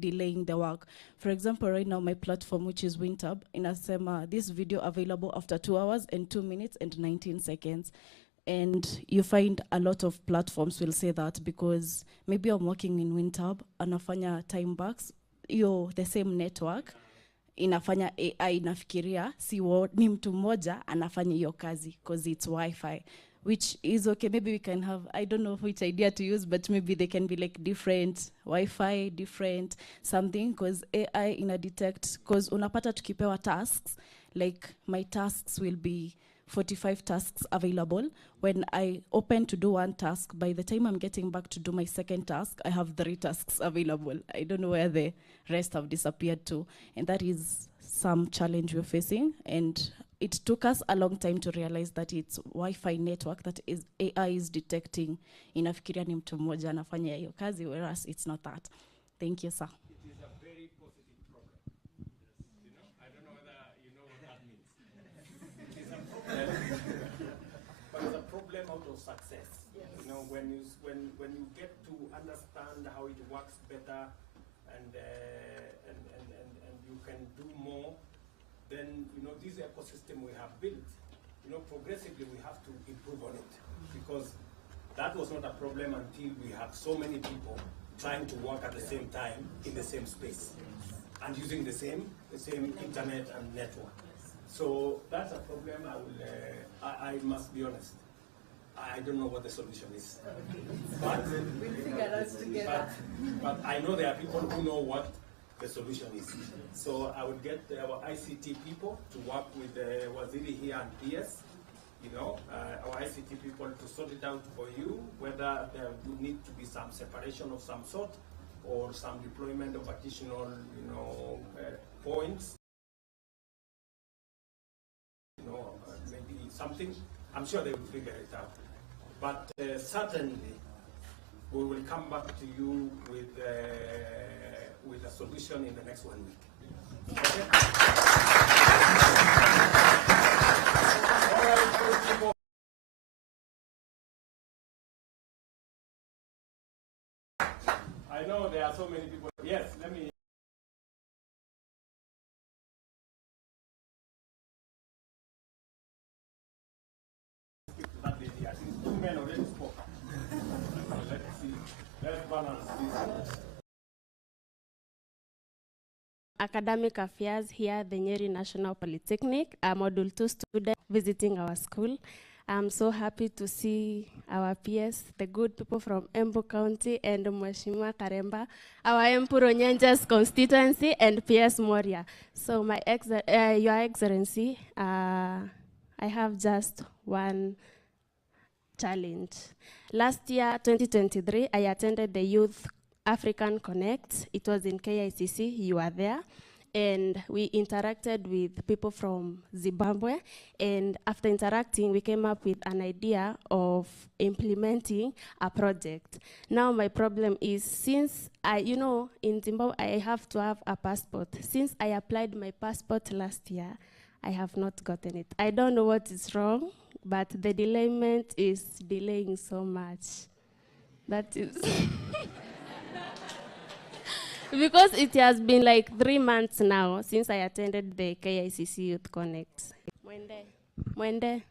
Delaying the work. For example, right now my platform, which is WinTab, inasema this video available after 2 hours and 2 minutes and 19 seconds. And you find a lot of platforms will say that because maybe I'm working in WinTab, anafanya time bucks, the same network, inafanya AI inafikiria, ni mtu mmoja anafanya hiyo kazi, because it's Wi-Fi. Which is okay, maybe we can have, I don't know which idea to use, but maybe they can be like different Wi-Fi, different something, because AI ina detect, because unapata tukipewa tasks, like my tasks will be 45 tasks available. When I open to do one task, by the time I'm getting back to do my second task, I have 3 tasks available. I don't know where the rest have disappeared to. And that is some challenge we're facing. And it took us a long time to realize that it's Wi-Fi network that is AI is detecting. Inafikiria ni mtu mmoja anafanya hiyo kazi, whereas it's not that. Thank you, sir. It is a very positive problem. You know, I don't know whether you know what that means. It is a problem, but it's a problem out of success. Yes. You know, when you get to understand how it works better, and you can do more, then, you know, this ecosystem we have built, you know, progressively we have to improve on it, because that was not a problem until we had so many people trying to work at the same time in the same space and using the same internet and network. So that's a problem. I must be honest, I don't know what the solution is. But we'll figure it out together. But I know there are people who know what the solution is. So I would get our ICT people to work with Waziri here and PS, you know, our ICT people to sort it out for you, whether there would need to be some separation of some sort or some deployment of additional, you know, points. You know, maybe something. I'm sure they will figure it out. But certainly, we will come back to you with a solution in the next 1 week. Okay? I know there are so many people. Yes, let me. That lady, I think 2 men already spoke. Let's see. Let's balance this. Academic affairs here at the Nyeri National Polytechnic, a Module 2 student visiting our school. I'm so happy to see our peers, the good people from Embu County and Mheshimiwa Karemba, our Empuro Nyanja's constituency, and PS Moria. So Your Excellency, I have just one challenge. Last year, 2023, I attended the Youth African Connect. It was in KICC, you were there. And we interacted with people from Zimbabwe. And after interacting, we came up with an idea of implementing a project. Now my problem is, since in Zimbabwe, I have to have a passport. Since I applied my passport last year, I have not gotten it. I don't know what is wrong, but the delayment is delaying so much. That is... Because it has been like 3 months now since I attended the KICC Youth Connect. Mwende?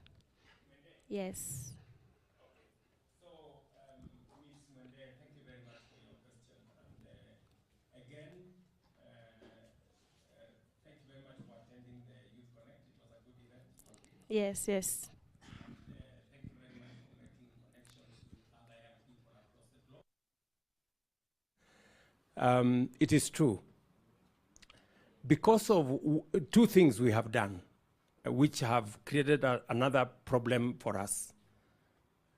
Yes. So, Ms. Mwende, again, thank you very much for attending the Youth Connect. It was a good event. Yes, yes. Thank you very much for making connections with other young people across the globe. It is true. Because of two things we have done, which have created another problem for us.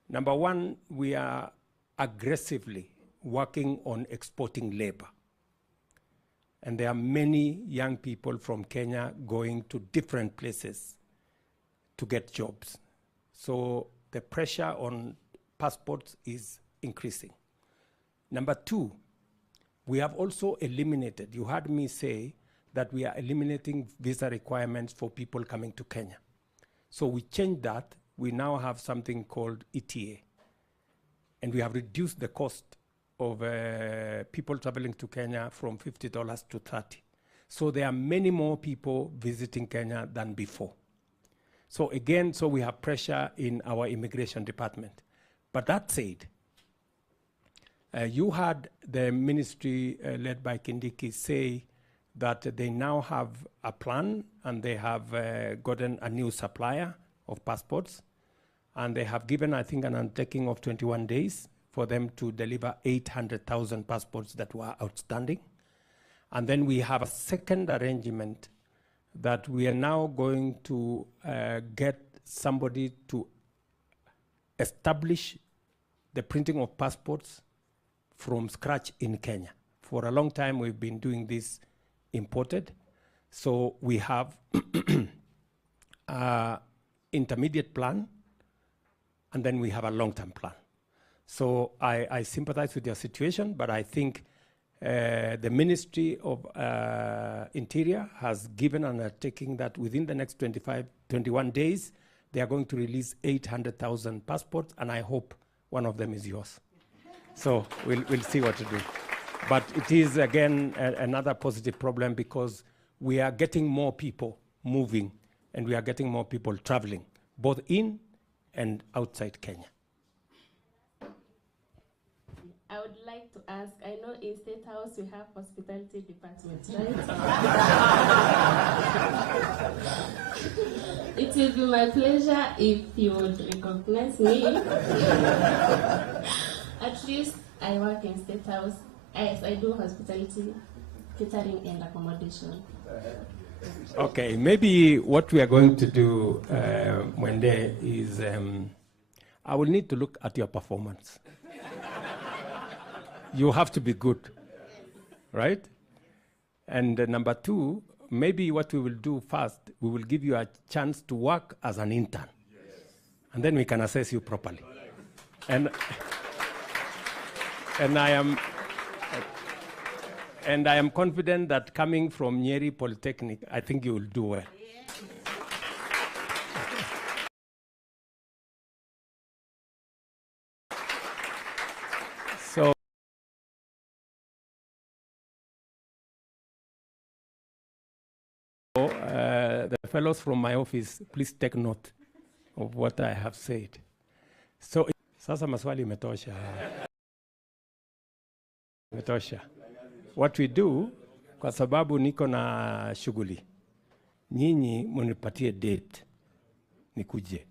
Number one, we are aggressively working on exporting labor. And there are many young people from Kenya going to different places to get jobs. So the pressure on passports is increasing. Number two, we have also eliminated, you heard me say that we are eliminating visa requirements for people coming to Kenya. So we changed that. We now have something called ETA. And we have reduced the cost of people traveling to Kenya from $50 to $30. So there are many more people visiting Kenya than before. So again, so we have pressure in our immigration department. But that said, you had the ministry led by Kindiki say that they now have a plan and they have gotten a new supplier of passports. And they have given, I think, an undertaking of 21 days for them to deliver 800,000 passports that were outstanding. And then we have a second arrangement that we are now going to get somebody to establish the printing of passports from scratch in Kenya. For a long time, we've been doing this imported. So we have an intermediate plan, and then we have a long-term plan. So I sympathize with your situation, but I think the Ministry of Interior has given an undertaking that within the next 21 days, they are going to release 800,000 passports, and I hope one of them is yours. So we'll see what to do. But it is, again, another positive problem because we are getting more people moving and we are getting more people traveling, both in and outside Kenya. I would like to ask, I know in State House we have hospitality department, right? It will be my pleasure if you would recognize me. At least I work in State House. Yes, I do hospitality, catering and accommodation. Okay, maybe what we are going to do one day is I will need to look at your performance. You have to be good, right? And number two, maybe what we will do first, we will give you a chance to work as an intern. Yes. And then we can assess you properly. And I am confident that coming from Nyeri Polytechnic, I think you will do well. So the fellows from my office, please take note of what I have said. So sasa maswali imetosha. Imetosha. What we do, kwa sababu niko na shughuli, nyinyi munipatie date nikuje.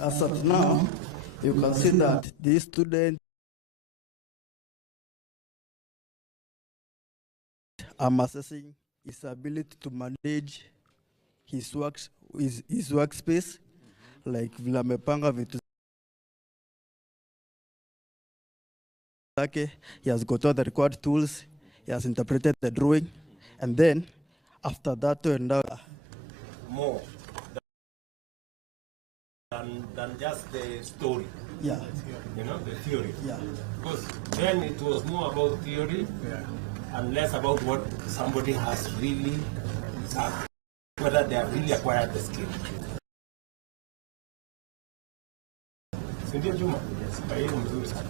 As of now, you can see that this student, I'm assessing his ability to manage his workspace, like vile amepanga vitu zake. He has got all the required tools. He has interpreted the drawing, and then after that to end out more than just the story. Yeah. You know, the theory. Yeah. Because then it was more about theory and less about what somebody has really done, whether they have really acquired the skill. Sindio Juma? Kwa hiyo mzuri sana.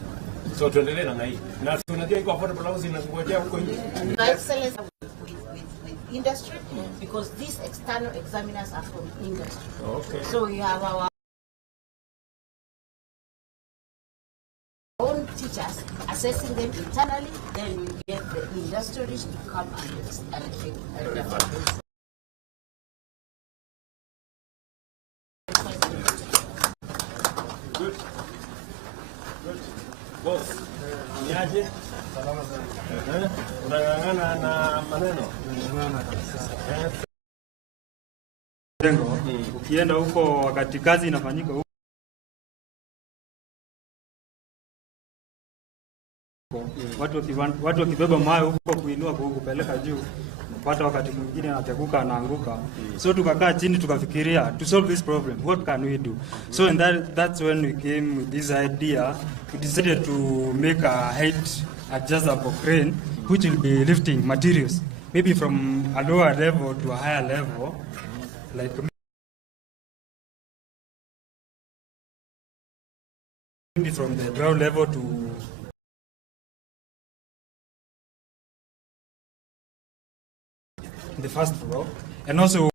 So tuendelee na hii. Na tunajua iko affordable housing na kungojea huko nje. Excellence with industry because these external examiners are from industry. Okay. So we have our own teachers assessing them internally, then we get the industries to come and take Good. Good. Boss, niaje? Salama sana. Unang'ang'ana na maneno? Ukienda huko wakati kazi inafanyika huko, watu wakibeba mawe huko kuinua kupeleka juu, unapata wakati mwingine anateguka anaanguka. So tukakaa chini tukafikiria to solve this problem, what can we do? So and that's when we came with this idea. We decided to make a height adjustable crane which will be lifting materials maybe from a lower level to a higher level, like maybe from the ground level to the first floor. And also,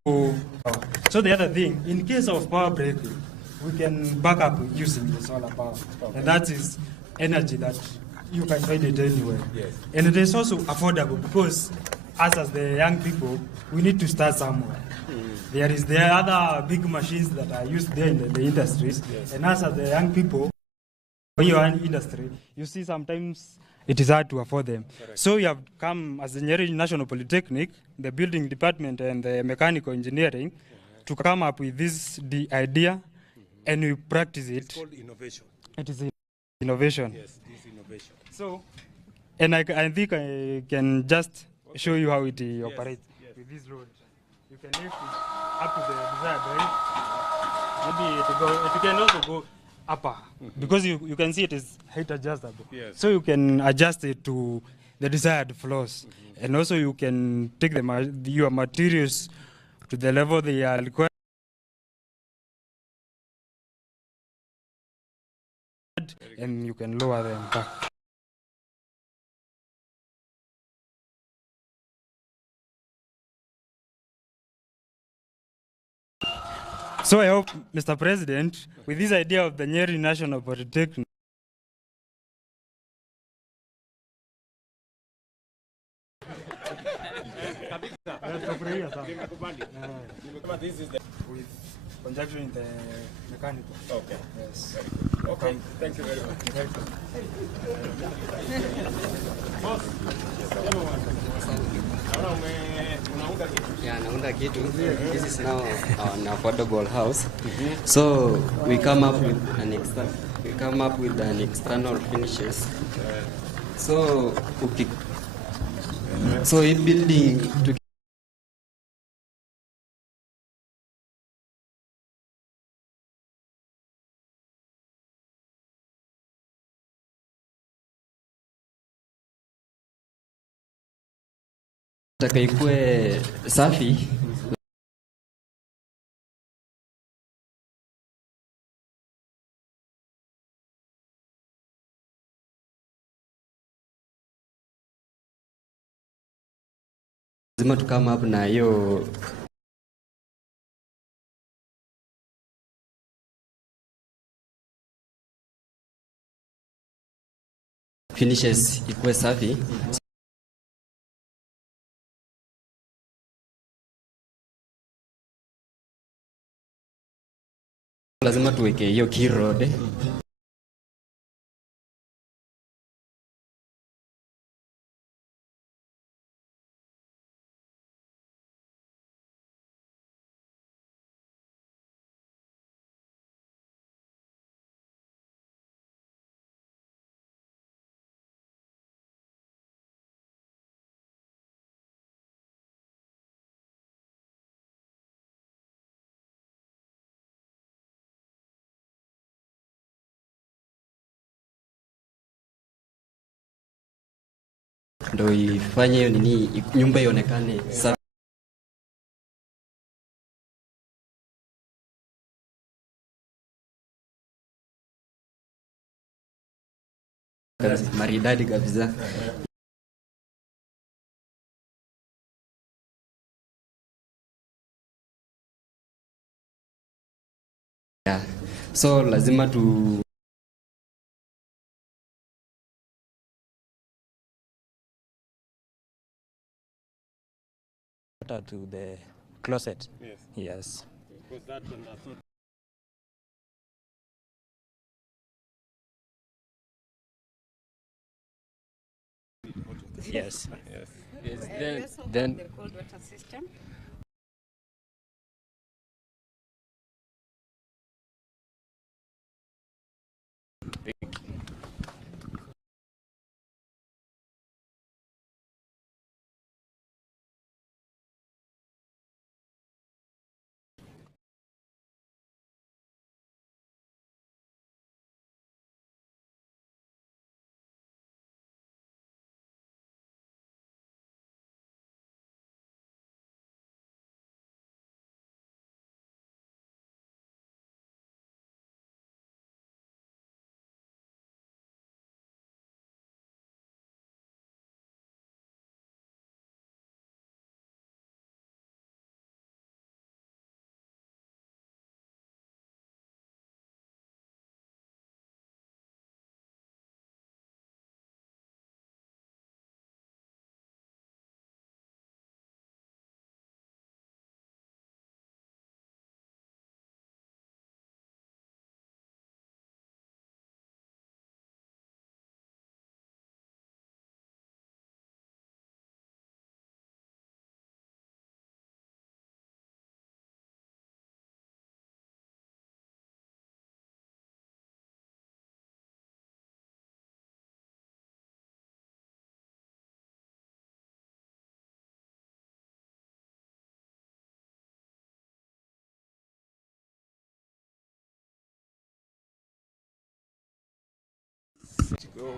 so the other thing, in case of power breaking, we can back up using the solar power. Okay. And that is energy that you can find it anywhere. Yes. And it is also affordable because us as the young people, we need to start somewhere. There are other big machines that are used there in the industries. Yes. And us as the young people, when you are in industry, you see sometimes it is hard to afford them. Correct. So we have come as the Centenary National Polytechnic, the building department and the mechanical engineering, to come up with this idea, and we practice it. It's called innovation. It is innovation. Yes, it is innovation. So, and I think I can just show you how it operates. Yes. With this load. You can lift it up to the desired height. Maybe it can also go upper, because you can see it is height adjustable. Yes. So you can adjust it to the desired floors. And also you can take your materials to the level they are required, and you can lower them back. So I hope, Mr. President, with this idea of the Nyeri National Polytechnic, This is the with conjunction in the mechanical. okay. Yes. Okay. Thank you very much. Boss, unaunda kitu? Yeah, naunda kitu. This is now an affordable house. So we come up with an external finishes. So so a building to taka ikue safi. Lazima tu come up na hiyo finishes ikue safi. lazima tuweke hiyo key road. Ndio ifanye hiyo nini nyumba ionekane safi. Maridadi kabisa. Yeah. So lazima tu to the closet. Yes. Yes. Because that one does not. Yes. Yes. yes, then the cold water system.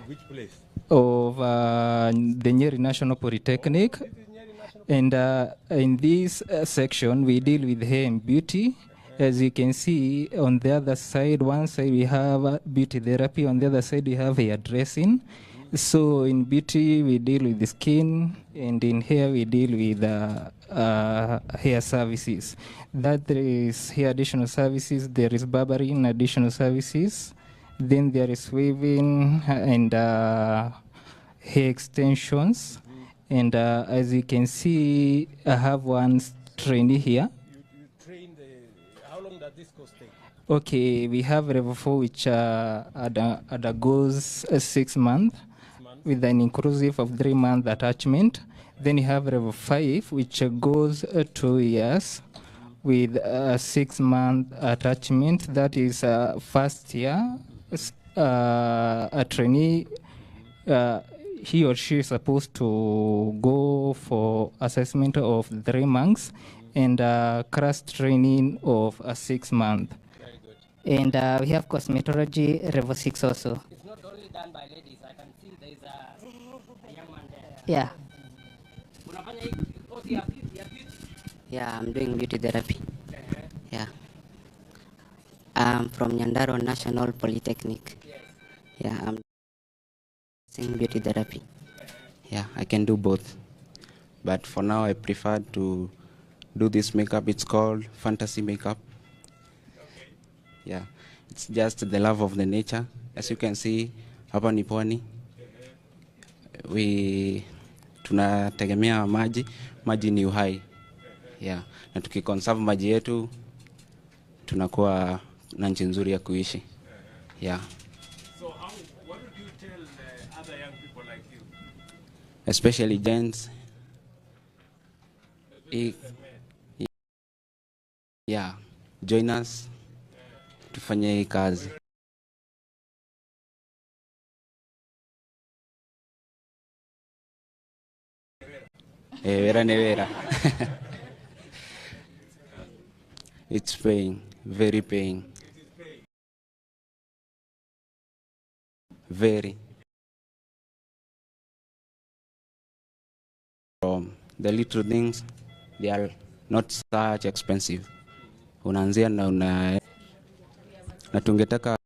Which place? Of the Nyeri National Polytechnic. And in this section, we deal with hair and beauty. As you can see, on the other side, one side we have beauty therapy, on the other side we have hair dressing. So in beauty, we deal with the skin, and in hair, we deal with hair services. That there is hair additional services, there is barbering additional services, then there is weaving and hair extensions. And as you can see, I have one trainee here. You train how long does this course take? Okay, we have level 4, which undergoes 6 months with an inclusive of 3 month attachment. Then you have level 5, which goes 2 years with a 6 month attachment. That is first year. A trainee, he or she is supposed to go for assessment of 3 months and class training of 6 months. Very good. And we have cosmetology level 6 also. It's not only done by ladies. I can see there's a young man there. Yeah. Unafanya hii course ya beauty. Yeah, I'm doing beauty therapy. Yeah. I'm from Nyandaro National Polytechnic. Yes. Yeah, I'm doing beauty therapy. yeah, I can do both. But for now I prefer to do this makeup. It's called fantasy makeup. Okay. Yeah. It's just the love of the nature. As you can see, hapa ni pwani. We tunategemea maji. Maji ni uhai. Yeah. Na tukiconserve maji yetu tunakuwa na nchi nzuri ya kuishi. Yeah. So what would you tell other young people like you? Especially gents. Yeah, join us. Tufanye hii kazi. Vera nevera. It's paying, very paying. Very. The little things, they are not such expensive. Unaanzia na tungetaka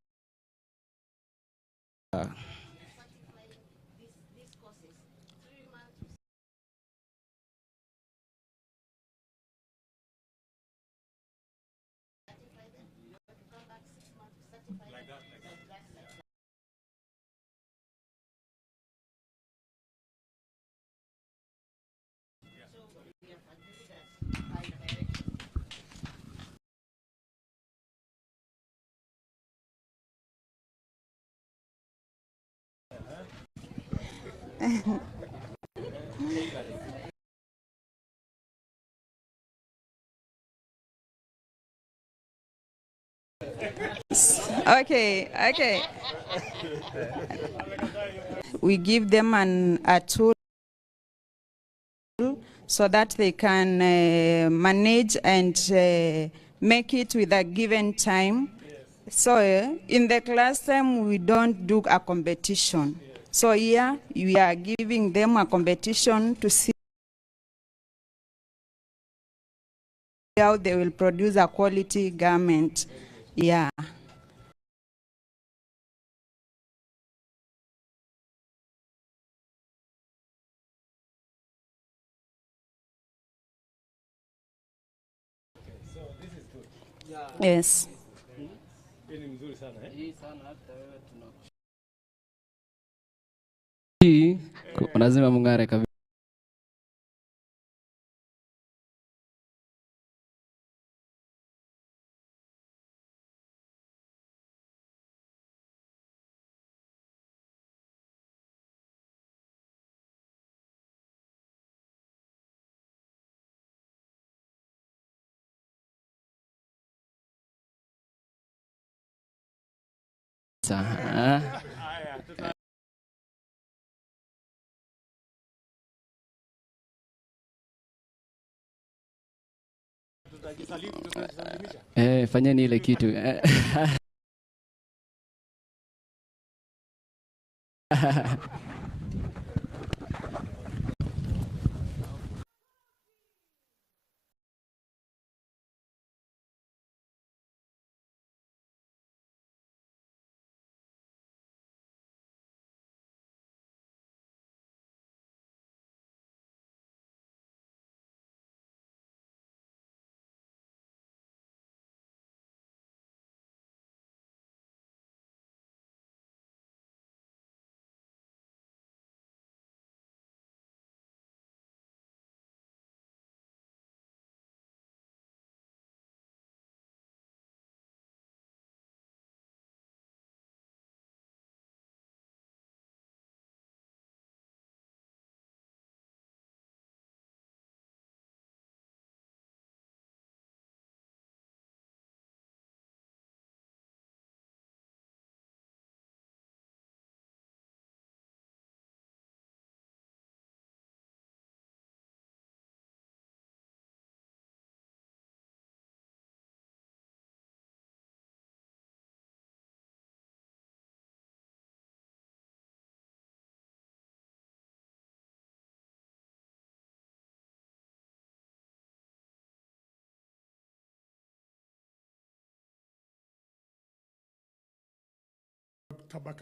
Okay. We give them a tool so that they can manage and make it with a given time. So in the class time, we don't do a competition. So here, we are giving them a competition to see how they will produce a quality garment. Yeah. So this is good. Yes. Ni mzuri sana Hii lazima mng'are kabisa. Fanyeni ile kitu.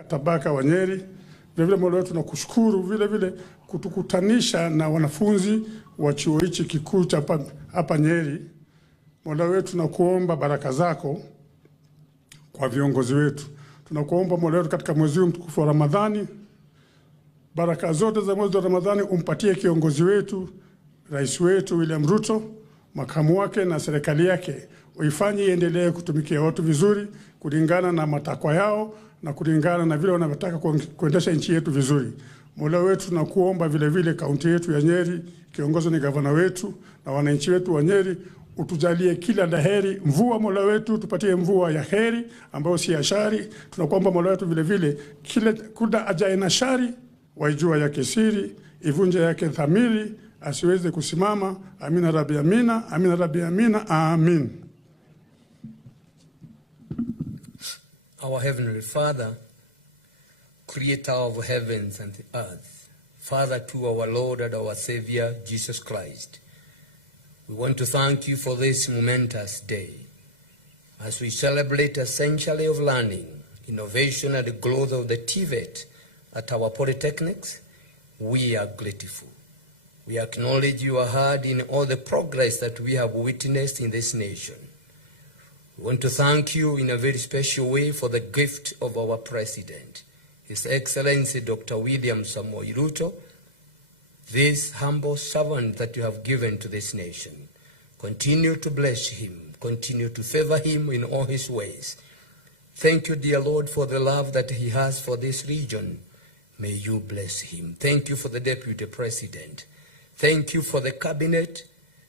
Tabaka wa Nyeri. Vile Mola wetu tunakushukuru vile kutukutanisha na wanafunzi wa chuo hichi kikuu cha hapa Nyeri. Mola wetu tunakuomba baraka zako kwa viongozi wetu. Tunakuomba Mola wetu katika mwezi huu mtukufu wa Ramadhani, baraka zote za mwezi wa Ramadhani umpatie kiongozi wetu, rais wetu William Ruto. makamu wake na serikali yake uifanye iendelee kutumikia watu vizuri kulingana na matakwa yao na kulingana na vile wanavyotaka kuendesha nchi yetu vizuri. Mola wetu tunakuomba vile vile kaunti yetu ya Nyeri, kiongozi ni gavana wetu na wananchi wetu wa Nyeri, utujalie kila laheri. Mvua Mola wetu, tupatie mvua ya heri ambayo si ya shari. Tunakuomba Mola wetu vile vile kila ajaye na shari waijua yake siri, ivunje yake dhamiri, asiweze kusimama. Amina rabbi amina, amina rabbi amina, amin. Our Heavenly Father, creator of heavens and the earth, Father to our Lord and our Savior, Jesus Christ, we want to thank you for this momentous day. As we celebrate a century of learning, innovation, and the growth of the Tvet at our polytechnics, we are grateful. We acknowledge your hand in all the progress that we have witnessed in this nation. We want to thank you in a very special way for the gift of our President, His Excellency Dr. William Samoei Ruto, this humble servant that you have given to this nation. Continue to bless him. Continue to favor him in all his ways. Thank you, dear Lord, for the love that he has for this region. May you bless him. Thank you for the Deputy President. Thank you for the Cabinet.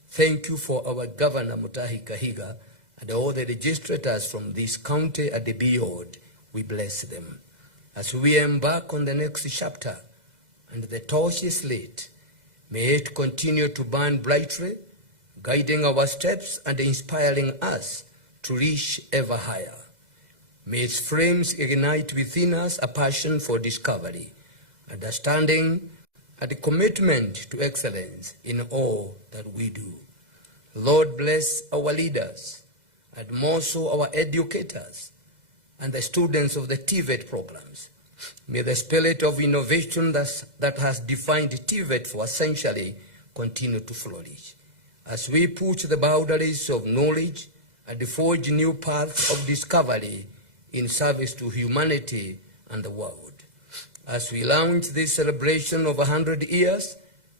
Thank you for our Governor, Mutahi Kahiga, and all the legislators from this county and the beyond. We bless them. As we embark on the next chapter, and the torch is lit, may it continue to burn brightly, guiding our steps and inspiring us to reach ever higher. May its flames ignite within us a passion for discovery, understanding, and a commitment to excellence in all that we do. Lord, bless our leaders, and more so our educators and the students of the Tvet programs. May the spirit of innovation that has defined Tvet for a century continue to flourish. As we push the boundaries of knowledge and forge new paths of discovery in service to humanity and the world. As we launch this celebration of 100 years,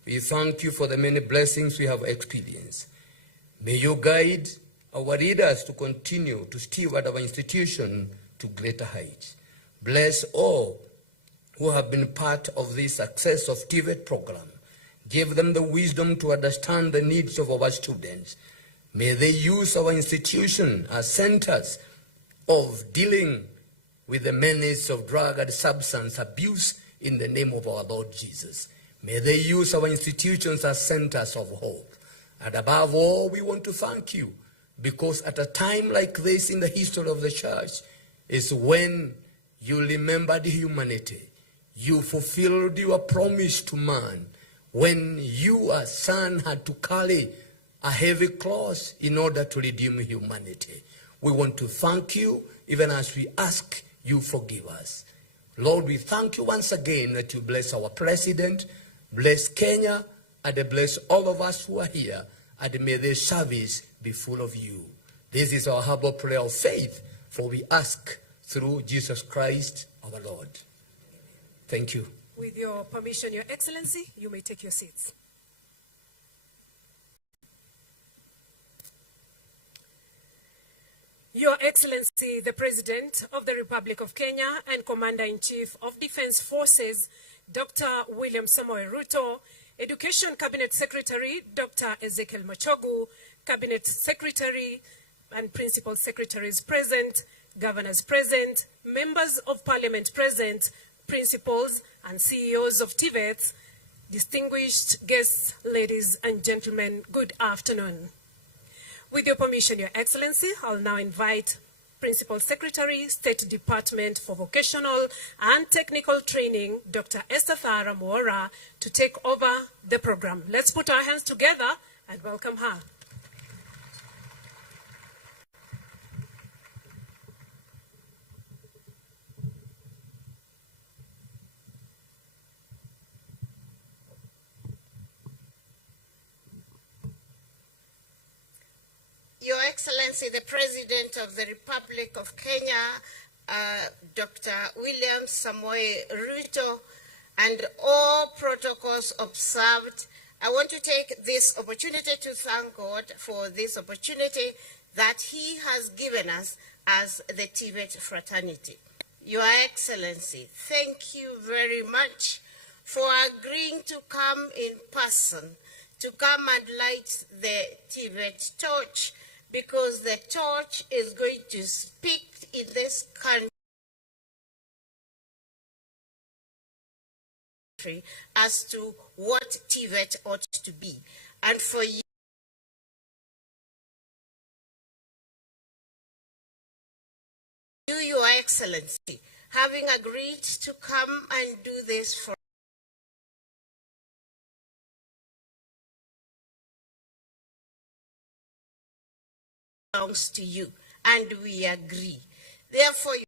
we thank you for the many blessings we have experienced. May you guide our leaders to continue to steward our institution to greater heights. Bless all who have been part of the success of Tvet program. Give them the wisdom to understand the needs of our students. May they use our institution as centers of dealing with the menace of drug and substance abuse in the name of our Lord Jesus. May they use our institutions as centers of hope. And above all, we want to thank you, because at a time like this in the history of the church is when you remembered humanity. You fulfilled your promise to man when you, as son, had to carry a heavy cross in order to redeem humanity. We want to thank you, even as we ask you forgive us. Lord, we thank you once again that you bless our president, bless Kenya, and bless all of us who are here, and may this service be full of you. This is our humble prayer of faith, for we ask through Jesus Christ our Lord. Thank you. With your permission, Your Excellency, you may take your seats. Your Excellency, the President of the Republic of Kenya and Commander-in-Chief of Defense Forces, Dr. William Samoei Ruto, Education Cabinet Secretary, Dr. Ezekiel Machogu, Cabinet Secretary and Principal Secretaries present, Governors present, Members of Parliament present, Principals and CEOs of Tvet, distinguished guests, ladies and gentlemen, good afternoon. With your permission, Your Excellency, I'll now invite Principal Secretary, State Department for Vocational and Technical Training, Dr. Esther Thara Moora, to take over the program. Let's put our hands together and welcome her. Your Excellency, the President of the Republic of Kenya, Dr. William Samoei Ruto, and all protocols observed, I want to take this opportunity to thank God for this opportunity that He has given us as the Tvet fraternity. Your Excellency, thank you very much for agreeing to come in person, to come and light the Tvet torch, because the torch is going to speak in this country as to what Tvet ought to be. And for you, Your Excellency, having agreed to come and do this for belongs to you, and we agree. Therefore, Your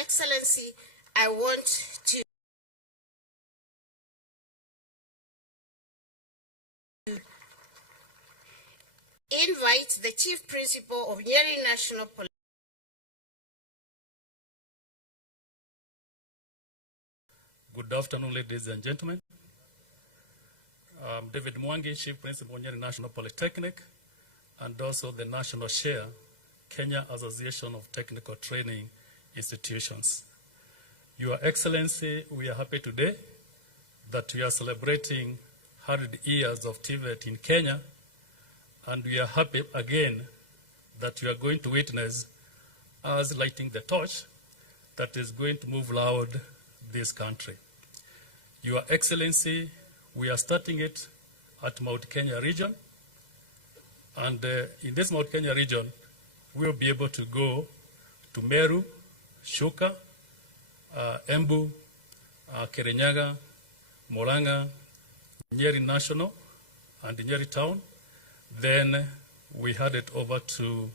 Excellency, I want to invite the Chief Principal of Nyeri National Police. Good afternoon, ladies and gentlemen. I'm David Mwangi, Chief Principal of Nyeri National Polytechnic, and also the National Chair, Kenya Association of Technical Training Institutions. Your Excellency, we are happy today that we are celebrating 100 years of Tvet in Kenya, and we are happy again that you are going to witness us lighting the torch that is going to move loud this country. Your Excellency, we are starting it at Mount Kenya region, and in this Mount Kenya region, we'll be able to go to Meru, Shuka, Embu, Kirinyaga, Murang'a, Nyeri National, and Nyeri Town. Then we had it over to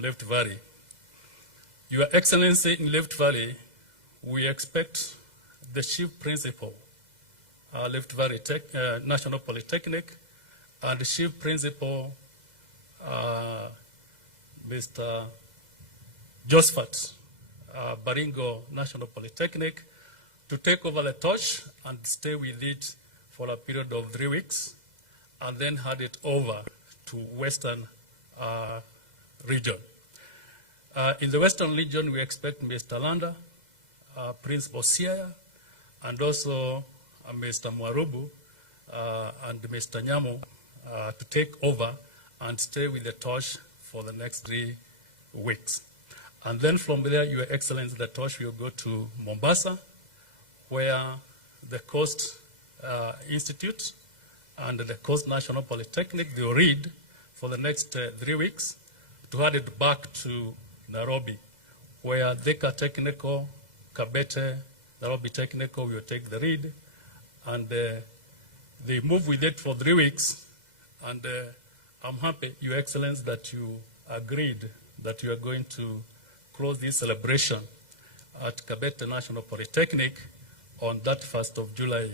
Rift Valley. Your Excellency, in Rift Valley, we expect the Chief Principal, Rift Valley National Polytechnic, and the Chief Principal, Mr. Josephat, Baringo National Polytechnic, to take over the torch and stay with it for a period of 3 weeks, and then hand it over to Western region. In the Western region, we expect Mr. Landa, Principal Siaya, and also Mr. Mwarubu and Mr. Nyamo to take over and stay with the torch for the next 3 weeks. And then from there, Your Excellency, the torch will go to Mombasa, where the Coast Institute and the Coast National Polytechnic, they will read for the next 3 weeks to hand it back to Nairobi, where Thika Technical, Kabete, Nairobi Technical will take the read, and they move with it for 3 weeks. And I'm happy, Your Excellency, that you agreed that you are going to close this celebration at Kabete National Polytechnic on that 1st of July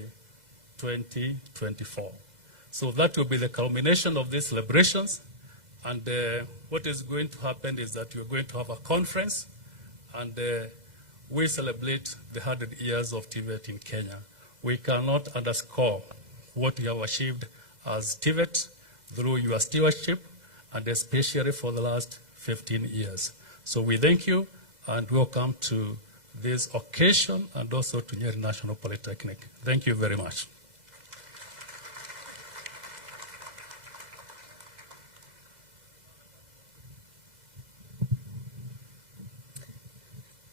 2024. So that will be the culmination of these celebrations. And what is going to happen is that we're going to have a conference, and we celebrate the 100 years of Tvet in Kenya. We cannot underscore what we have achieved as Tvet through your stewardship, and especially for the last 15 years. So we thank you and welcome to this occasion, and also to Nyeri National Polytechnic. Thank you very much.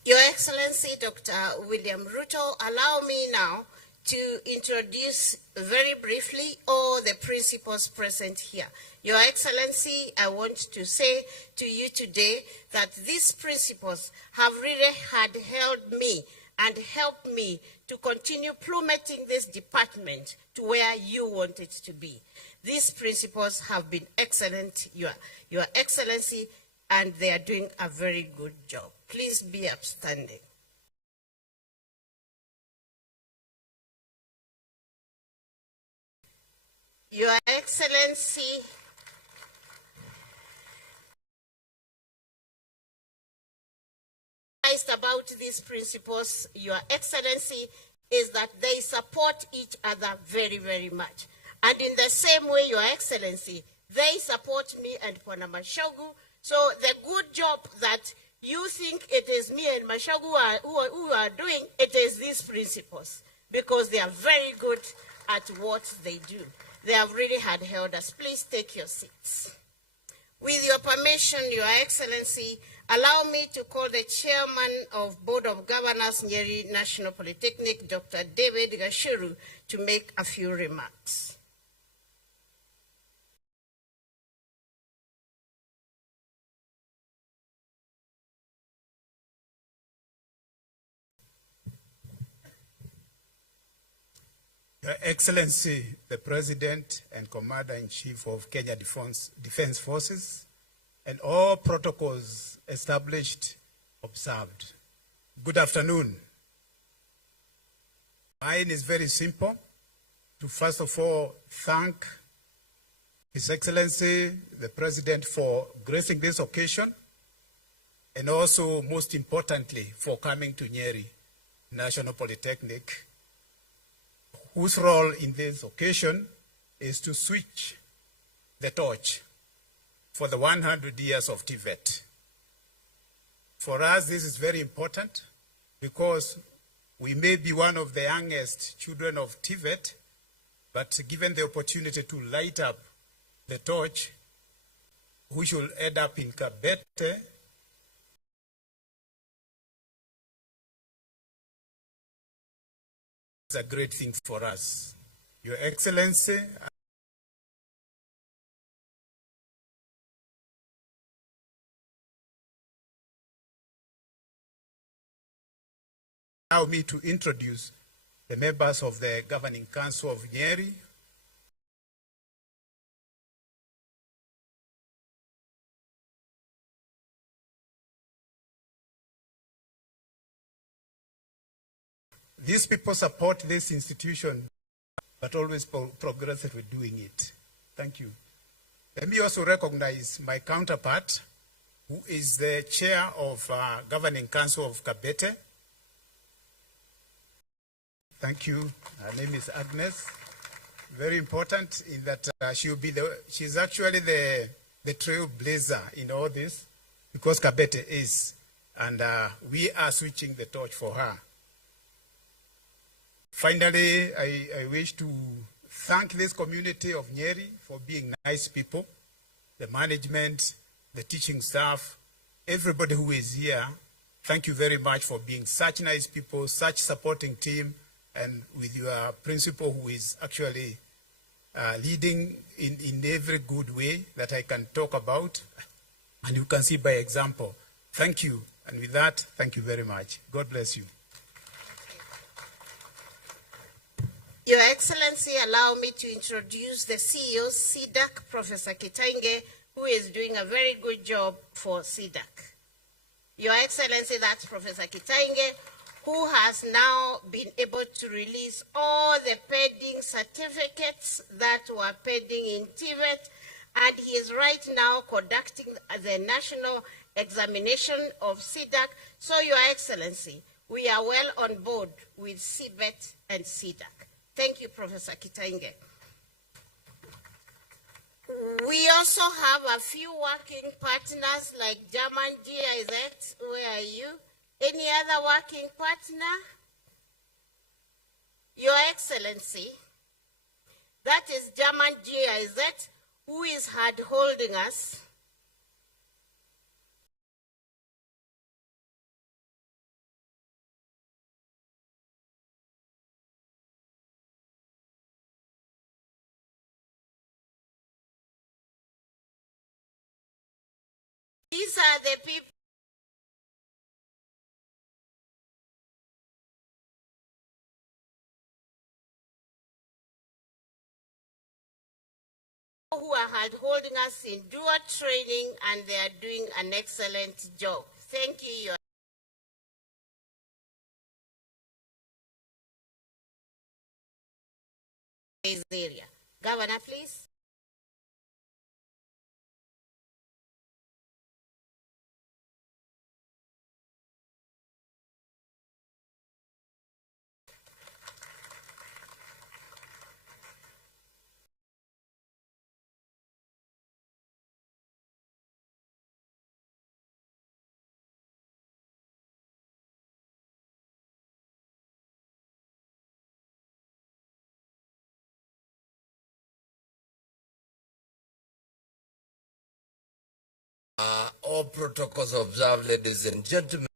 Your Excellency, Dr. William Ruto, allow me now to introduce very briefly all the principals present here. Your Excellency, I want to say to you today that these principals have really had held me and helped me to continue plummeting this department to where you want it to be. These principals have been excellent, Your Excellency, and they are doing a very good job. Please be upstanding. Your Excellency, about these principles, Your Excellency, is that they support each other very, very much. And in the same way, Your Excellency, they support me and Bwana Mashogu. So the good job that you think it is me and Mashogu who are doing, it is these principles, because they are very good at what they do. They have really held us. Please take your seats. With your permission, Your Excellency, allow me to call the Chairman of Board of Governors, Nyeri National Polytechnic, Dr. David Gashuru, to make a few remarks. Your Excellency, the President and Commander-in-Chief of Kenya Defense Forces, and all protocols established, observed. Good afternoon. Mine is very simple. To first of all thank His Excellency, the President, for gracing this occasion, and also, most importantly, for coming to Nyeri National Polytechnic, whose role in this occasion is to switch the torch for the 100 years of Tvet. For us, this is very important because we may be one of the youngest children of Tvet, but given the opportunity to light up the torch, we should end up in Kabete, it's a great thing for us. Your Excellency, allow me to introduce the members of the Governing Council of Nyeri. These people support this institution, but always progressively doing it. Thank you. Let me also recognize my counterpart, who is the chair of Governing Council of Kabete. Thank you. Her name is Agnes. Very important in that she's actually the trailblazer in all this, because Kabete is, and we are switching the torch for her. Finally, I wish to thank this community of Nyeri for being nice people, the management, the teaching staff, everybody who is here. Thank you very much for being such nice people, such supporting team, and with your principal who is actually leading in every good way that I can talk about, and you can see by example. Thank you, and with that, thank you very much. God bless you. Your Excellency, allow me to introduce the CEO, SIDAC, Professor Kitainge, who is doing a very good job for SIDAC. Your Excellency, that's Professor Kitainge, who has now been able to release all the pending certificates that were pending in Tvet, and he is right now conducting the national examination of SIDAC. So, Your Excellency, we are well on board with Tvet and SIDAC. Thank you, Professor Kitainge. We also have a few working partners like German GIZ. Where are you? Any other working partner? Your Excellency, that is German GIZ, who is hard holding us. These are the people who are holding us in dual training, and they are doing an excellent job. Thank you, Your area. Governor, please. All protocols observed, ladies and gentlemen.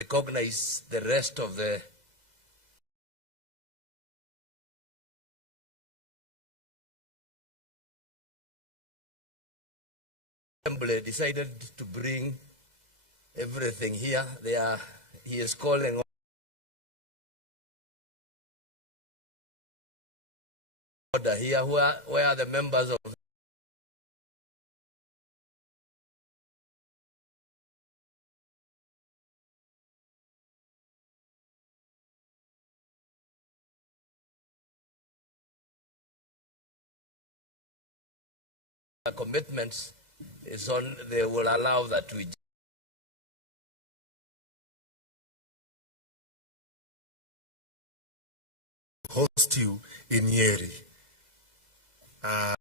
Recognize the rest of the assembly decided to bring everything here. He is calling order here. Where are the members of commitments is on? They will allow that we host you in Nyeri. Allow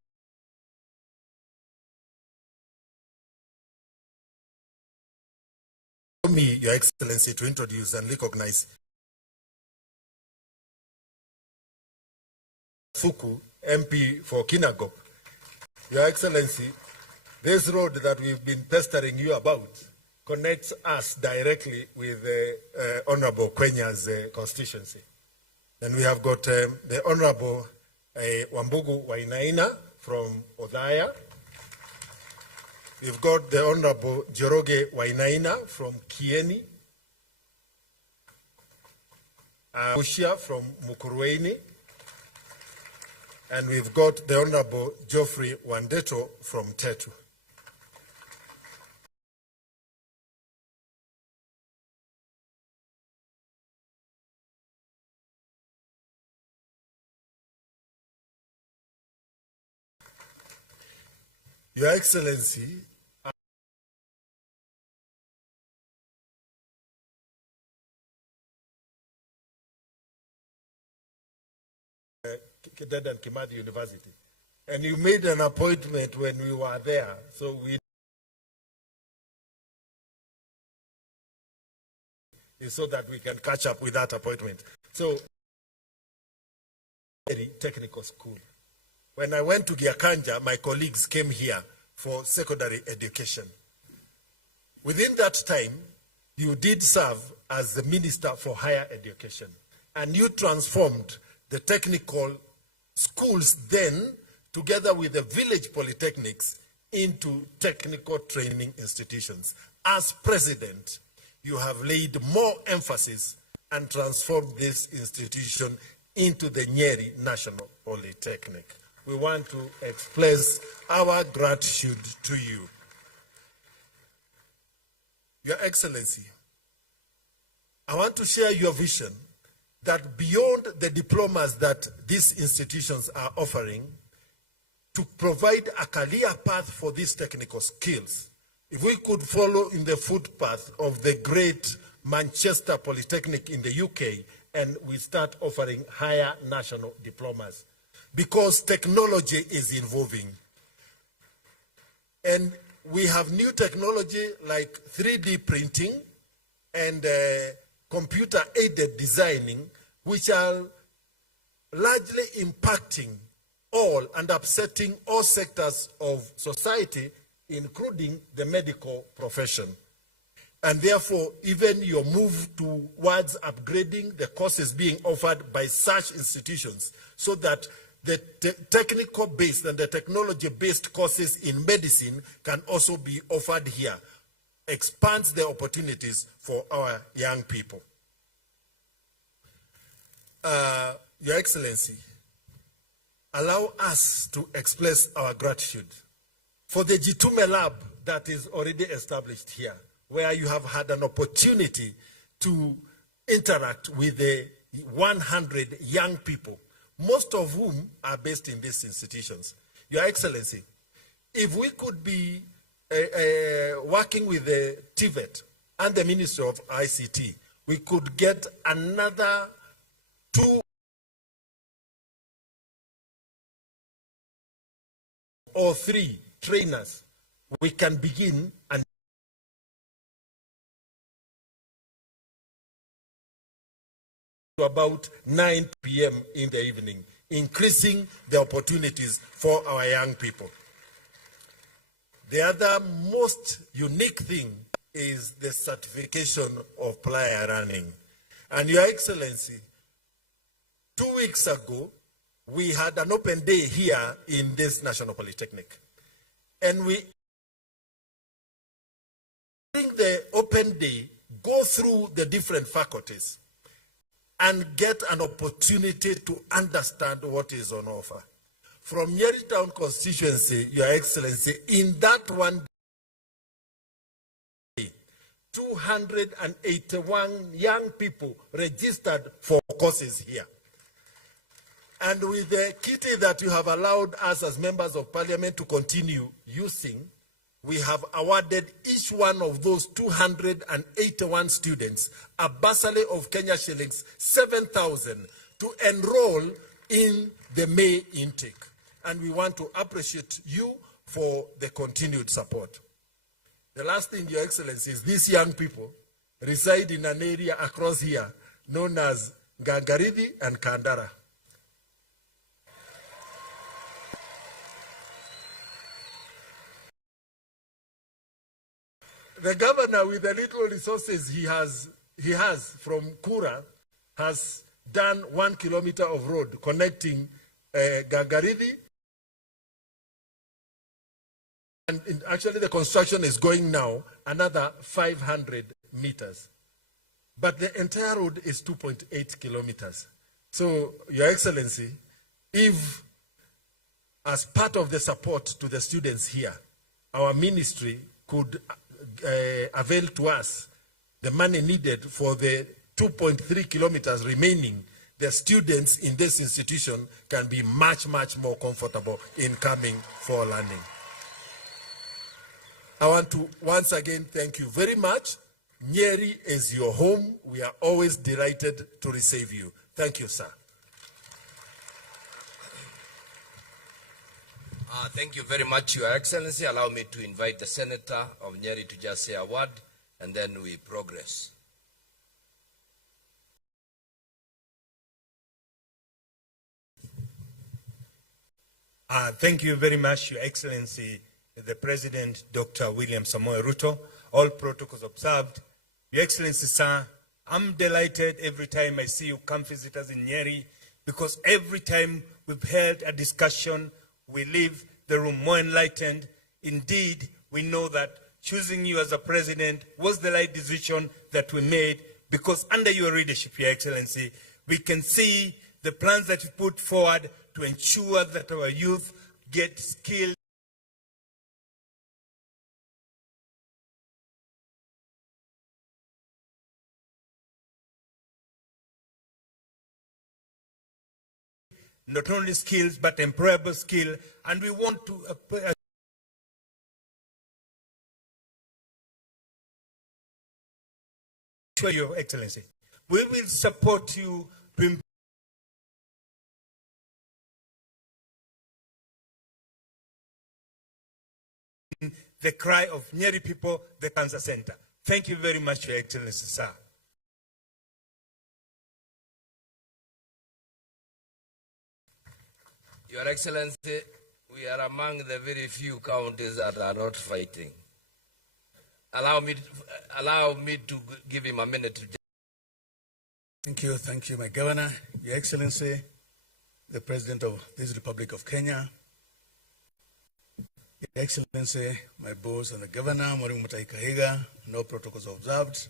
me, Your Excellency, to introduce and recognize Fuku, MP for Kinagop. Your Excellency, this road that we've been pestering you about connects us directly with Honorable Kwenya's constituency. And we have got the Honorable Wambugu Wainaina from Odhaya. We've got the Honorable Joroge Wainaina from Kieni. Ushia from Mukurweini. And we've got the Honorable Geoffrey Wandeto from Tetu. Your Excellency, Dedan Kimathi University, and you made an appointment when we were there, so we so that we can catch up with that appointment. So, technical school. When I went to Giakanja, my colleagues came here for secondary education. Within that time, you did serve as the Minister for Higher Education, and you transformed the technical schools then, together with the village polytechnics, into technical training institutions. As president, you have laid more emphasis and transformed this institution into the Nyeri National Polytechnic. We want to express our gratitude to you. Your Excellency, I want to share your vision that beyond the diplomas that these institutions are offering, to provide a career path for these technical skills, if we could follow in the footpath of the great Manchester Polytechnic in the UK, and we start offering higher national diplomas, because technology is evolving. And we have new technology like 3D printing and computer-aided designing, which are largely impacting all and upsetting all sectors of society, including the medical profession. And therefore, even your move towards upgrading the courses being offered by such institutions, so that the technical-based and the technology-based courses in medicine can also be offered here, expands the opportunities for our young people. Your Excellency, allow us to express our gratitude for the Jitume Lab that is already established here, where you have had an opportunity to interact with the 100 young people, most of whom are based in these institutions. Your Excellency, if we could be working with the Tvet and the Ministry of ICT, we could get another 2 or 3 trainers. We can begin and to about 9 p.m. in the evening, increasing the opportunities for our young people. The other most unique thing is the certification of player running. And Your Excellency, 2 weeks ago, we had an open day here in this National Polytechnic. And we, during the open day, go through the different faculties and get an opportunity to understand what is on offer. From Nyeri Town constituency, Your Excellency, in that one day, 281 young people registered for courses here. And with the kitty that you have allowed us as members of parliament to continue using, we have awarded each one of those 281 students a bursary of Kenya shillings 7,000 to enroll in the May intake. And we want to appreciate you for the continued support. The last thing, Your Excellency, is these young people reside in an area across here known as Gangaridi and Kandara. The governor, with the little resources he has from Kura, has done 1 kilometer of road connecting Gangaridi. And actually the construction is going now another 500 meters. But the entire road is 2.8 kilometers. So, Your Excellency, if as part of the support to the students here, our ministry could avail to us the money needed for the 2.3 kilometers remaining, the students in this institution can be much, much more comfortable in coming for learning. I want to once again thank you very much. Nyeri is your home. We are always delighted to receive you. Thank you, sir. Thank you very much, Your Excellency. Allow me to invite the Senator of Nyeri to just say a word, and then we progress. Thank you very much, Your Excellency, the President, Dr. William Samoei Ruto. All protocols observed. Your Excellency, sir, I'm delighted every time I see you come visit us in Nyeri, because every time we've held a discussion, we leave the room more enlightened. Indeed, we know that choosing you as a president was the right decision that we made, because under your leadership, Your Excellency, we can see the plans that you put forward to ensure that our youth get skilled not only skills, but employable skill. And we want to assure Your Excellency, we will support you to the cry of Nyeri people, the cancer center. Thank you very much, Your Excellency, sir. Your Excellency, we are among the very few counties that are not fighting. Allow me to give him a minute to. Thank you, my Governor, Your Excellency, the President of this Republic of Kenya, Your Excellency, my boss and the Governor, Mwalimu Mutahi Kahiga, no protocols observed.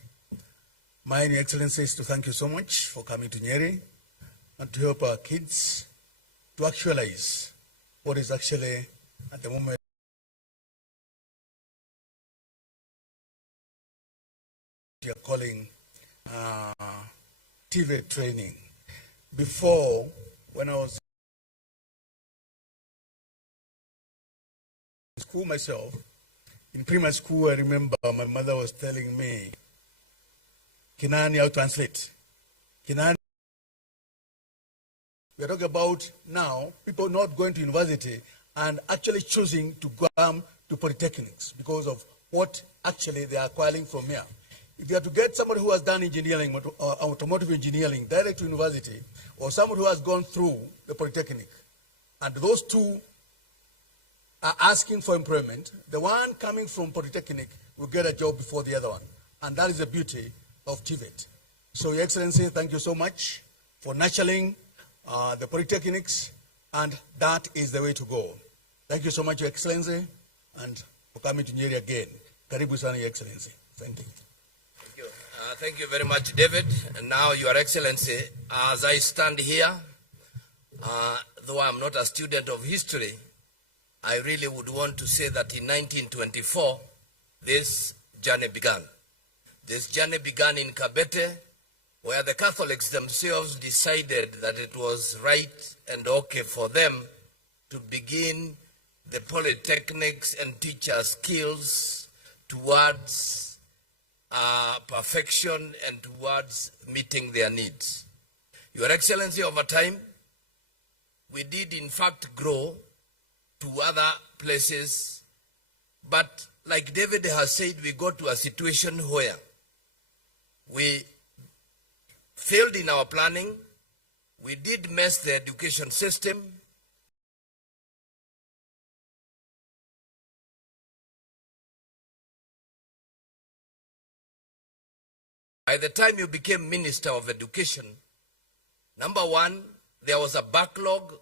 Mine, Your Excellency, is to thank you so much for coming to Nyeri and to help our kids to actualize what is actually at the moment we are calling Tvet training. Before, when I was in school myself, in primary school, I remember my mother was telling me, Kinani, how to translate. Kinani. We are talking about now people not going to university and actually choosing to go to polytechnics because of what actually they are acquiring from here. If you have to get somebody who has done engineering, automotive engineering, direct to university, or someone who has gone through the polytechnic, and those two are asking for employment, the one coming from polytechnic will get a job before the other one. And that is the beauty of Tvet. So, Your Excellency, thank you so much for nurturing the polytechnics, and that is the way to go. Thank you so much, Your Excellency, and for coming to Nyeri again. Karibu sana, Your Excellency. Thank you. Thank you. Thank you very much, David. And now, Your Excellency, as I stand here, though I'm not a student of history, I really would want to say that in 1924, this journey began. This journey began in Kabete, where the Catholics themselves decided that it was right and okay for them to begin the polytechnics and teach us skills towards perfection and towards meeting their needs. Your Excellency, over time, we did in fact grow to other places, but like David has said, we got to a situation where we failed in our planning, we did mess the education system, by the time you became Minister of Education, number one, there was a backlog,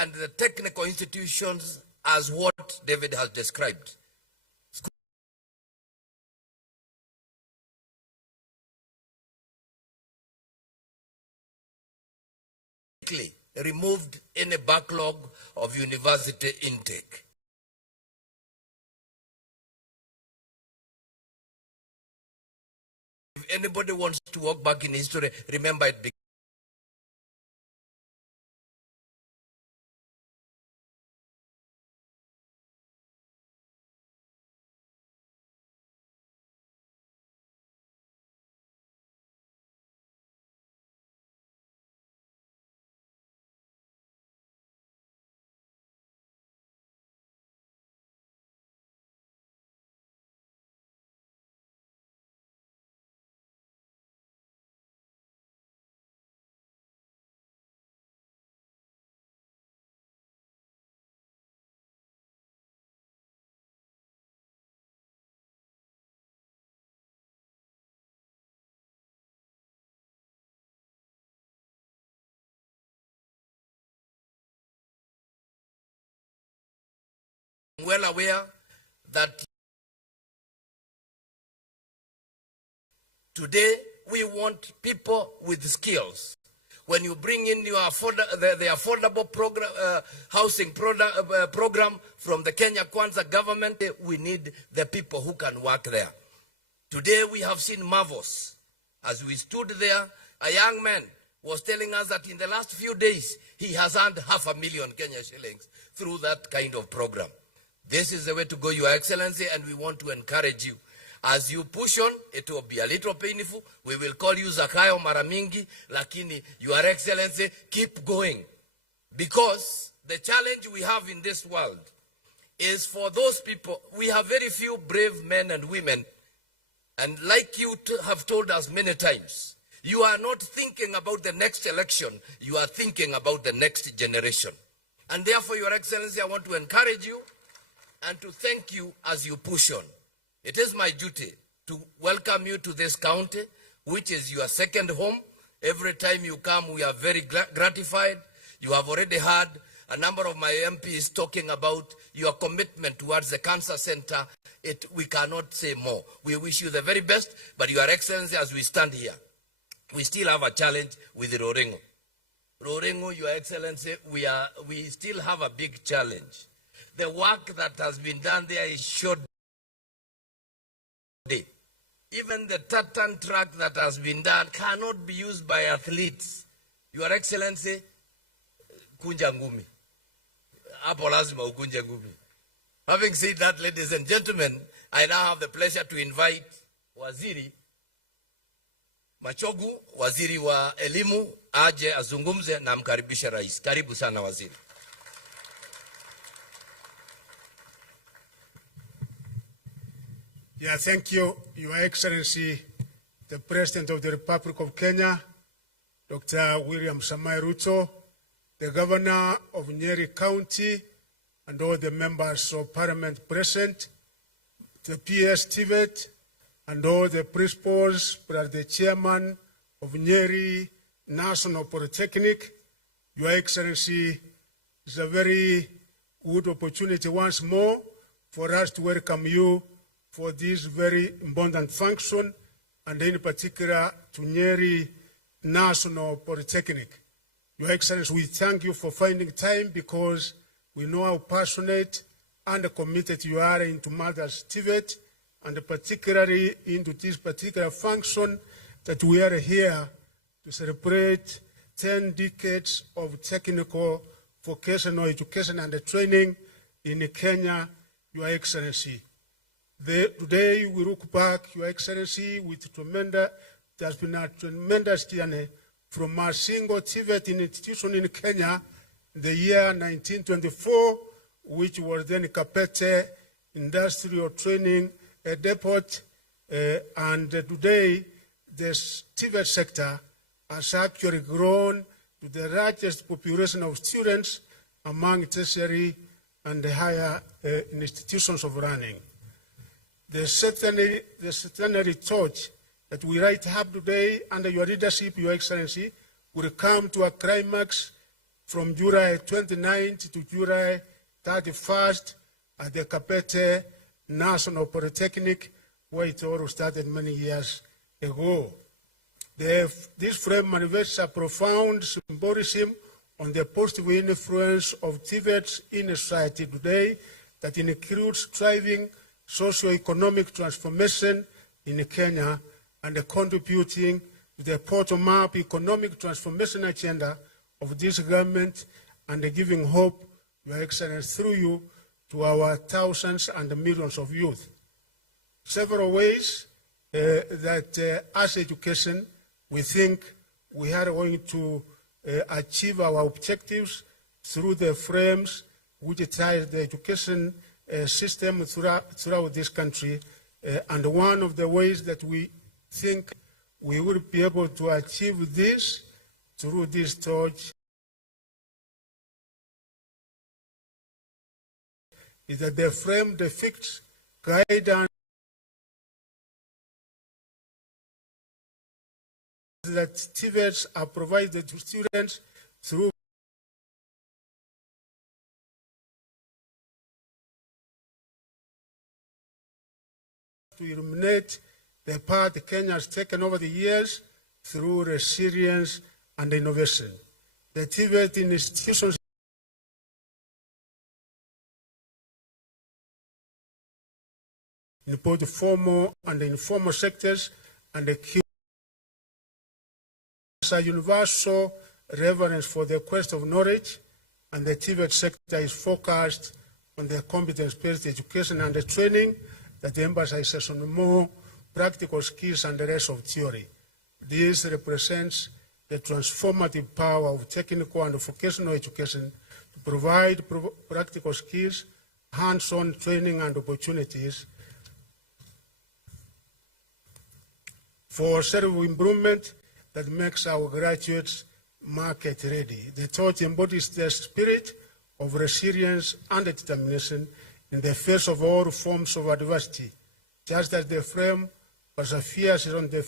and the technical institutions as what David has described. Removed any backlog of university intake. If anybody wants to walk back in history, remember it began. Well aware that today we want people with skills. When you bring in your the affordable program, housing program from the Kenya Kwanza government, we need the people who can work there. Today we have seen marvels. As we stood there, a young man was telling us that in the last few days, he has earned 500,000 Kenya shillings through that kind of program. This is the way to go, Your Excellency, and we want to encourage you. As you push on, it will be a little painful. We will call you Zakayo Maramingi, lakini, Your Excellency, keep going. Because the challenge we have in this world is for those people, we have very few brave men and women, and like you have told us many times, you are not thinking about the next election, you are thinking about the next generation. And therefore, Your Excellency, I want to encourage you and to thank you as you push on. It is my duty to welcome you to this county, which is your second home. Every time you come, we are very gratified. You have already heard a number of my MPs talking about your commitment towards the cancer center. We cannot say more. We wish you the very best, but Your Excellency, as we stand here, we still have a challenge with Rorengo. Rorengo, Your Excellency, we still have a big challenge. The work that has been done there is short. day. Even the tartan track that has been done cannot be used by athletes. Your Excellency, kunja ngumi. Hapo lazima ukunje ngumi. Having said that, ladies and gentlemen, I now have the pleasure to invite Waziri Machogu, Waziri wa Elimu, aje azungumze na mkaribisha rais. Karibu sana waziri. Yeah, thank you, Your Excellency, the President of the Republic of Kenya, Dr. William Samoei Ruto, the Governor of Nyeri County, and all the members of Parliament present, the PS Tvet, and all the principals, plus the Chairman of Nyeri National Polytechnic. Your Excellency, it's a very good opportunity once more for us to welcome you for this very important function, and in particular to Nyeri National Polytechnic. Your Excellency, we thank you for finding time because we know how passionate and committed you are into matters Tvet, and particularly into this particular function that we are here to celebrate 10 decades of technical vocational education and training in Kenya, Your Excellency. Today we look back, Your Excellency, with tremendous, there has been a tremendous journey from a single Tvet institution in Kenya in the year 1924, which was then Kapete Industrial Training Depot, and today the Tvet sector has actually grown to the largest population of students among tertiary and higher institutions of learning. The Centenary torch that we light up today under your leadership, Your Excellency, will come to a climax from July 29th to July 31st at the Kapete National Polytechnic, where it all started many years ago. This frame manifests a profound symbolism on the positive influence of Tvet in society today that includes driving socio-economic transformation in Kenya and contributing to the bottom-up economic transformation agenda of this government and giving hope, Your Excellency, through you to our thousands and millions of youth. Several ways that as education, we think we are going to achieve our objectives through the frames which ties the education system throughout this country. And one of the ways that we think we will be able to achieve this through this torch is that the frame depicts guidance that Tvets are provided to students through to illuminate the path Kenya has taken over the years through resilience and innovation. The Tvet institutions in both formal and informal sectors and a universal reverence for the quest of knowledge, and the Tvet sector is focused on the competence-based education and the training that emphasizes on more practical skills and the rest of theory. This represents the transformative power of technical and vocational education to provide practical skills, hands-on training and opportunities for self-improvement that makes our graduates market ready. The torch embodies the spirit of resilience and determination in the face of all forms of adversity. Just as the frame perseveres in the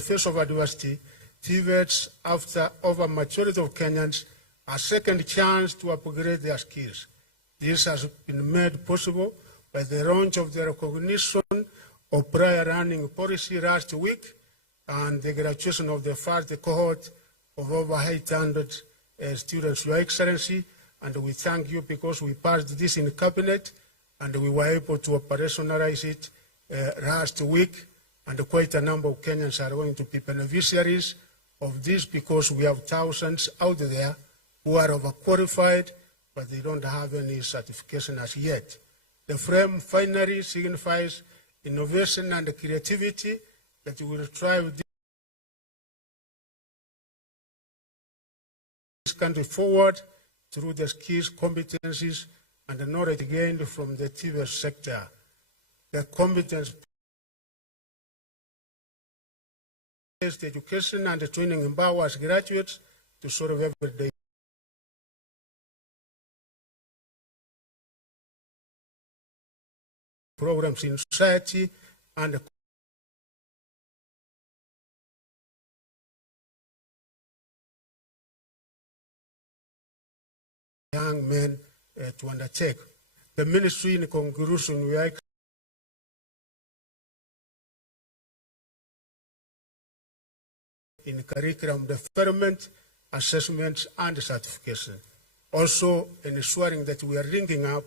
face of adversity, Tvets, after over majority of Kenyans, a second chance to upgrade their skills. This has been made possible by the launch of the recognition of prior learning policy last week and the graduation of the first cohort of over 800 students, Your Excellency, and we thank you because we passed this in Cabinet and we were able to operationalize it last week, and quite a number of Kenyans are going to be beneficiaries of this because we have thousands out there who are overqualified, but they don't have any certification as yet. The frame finally signifies innovation and creativity that will drive this country forward through the skills, competencies, and the knowledge gained from the Tvet sector. The competence based education and training empowers graduates to solve everyday programs in society and young men to undertake. The ministry, in conclusion, we are in curriculum development, assessments, and certification. Also, ensuring that we are linking up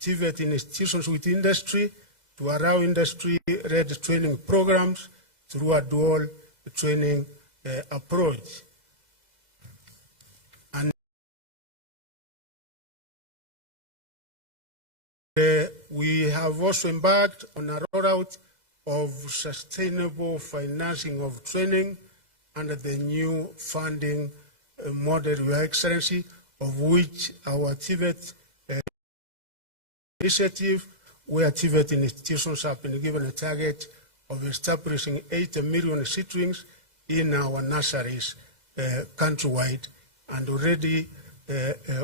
Tvet institutions with industry to allow industry-led training programs through a dual training approach. And we have also embarked on a rollout of sustainable financing of training under the new funding model, Your Excellency, of which our Tvet initiative, where Tvet institutions have been given a target of establishing 80 million seedlings in our nurseries countrywide, and already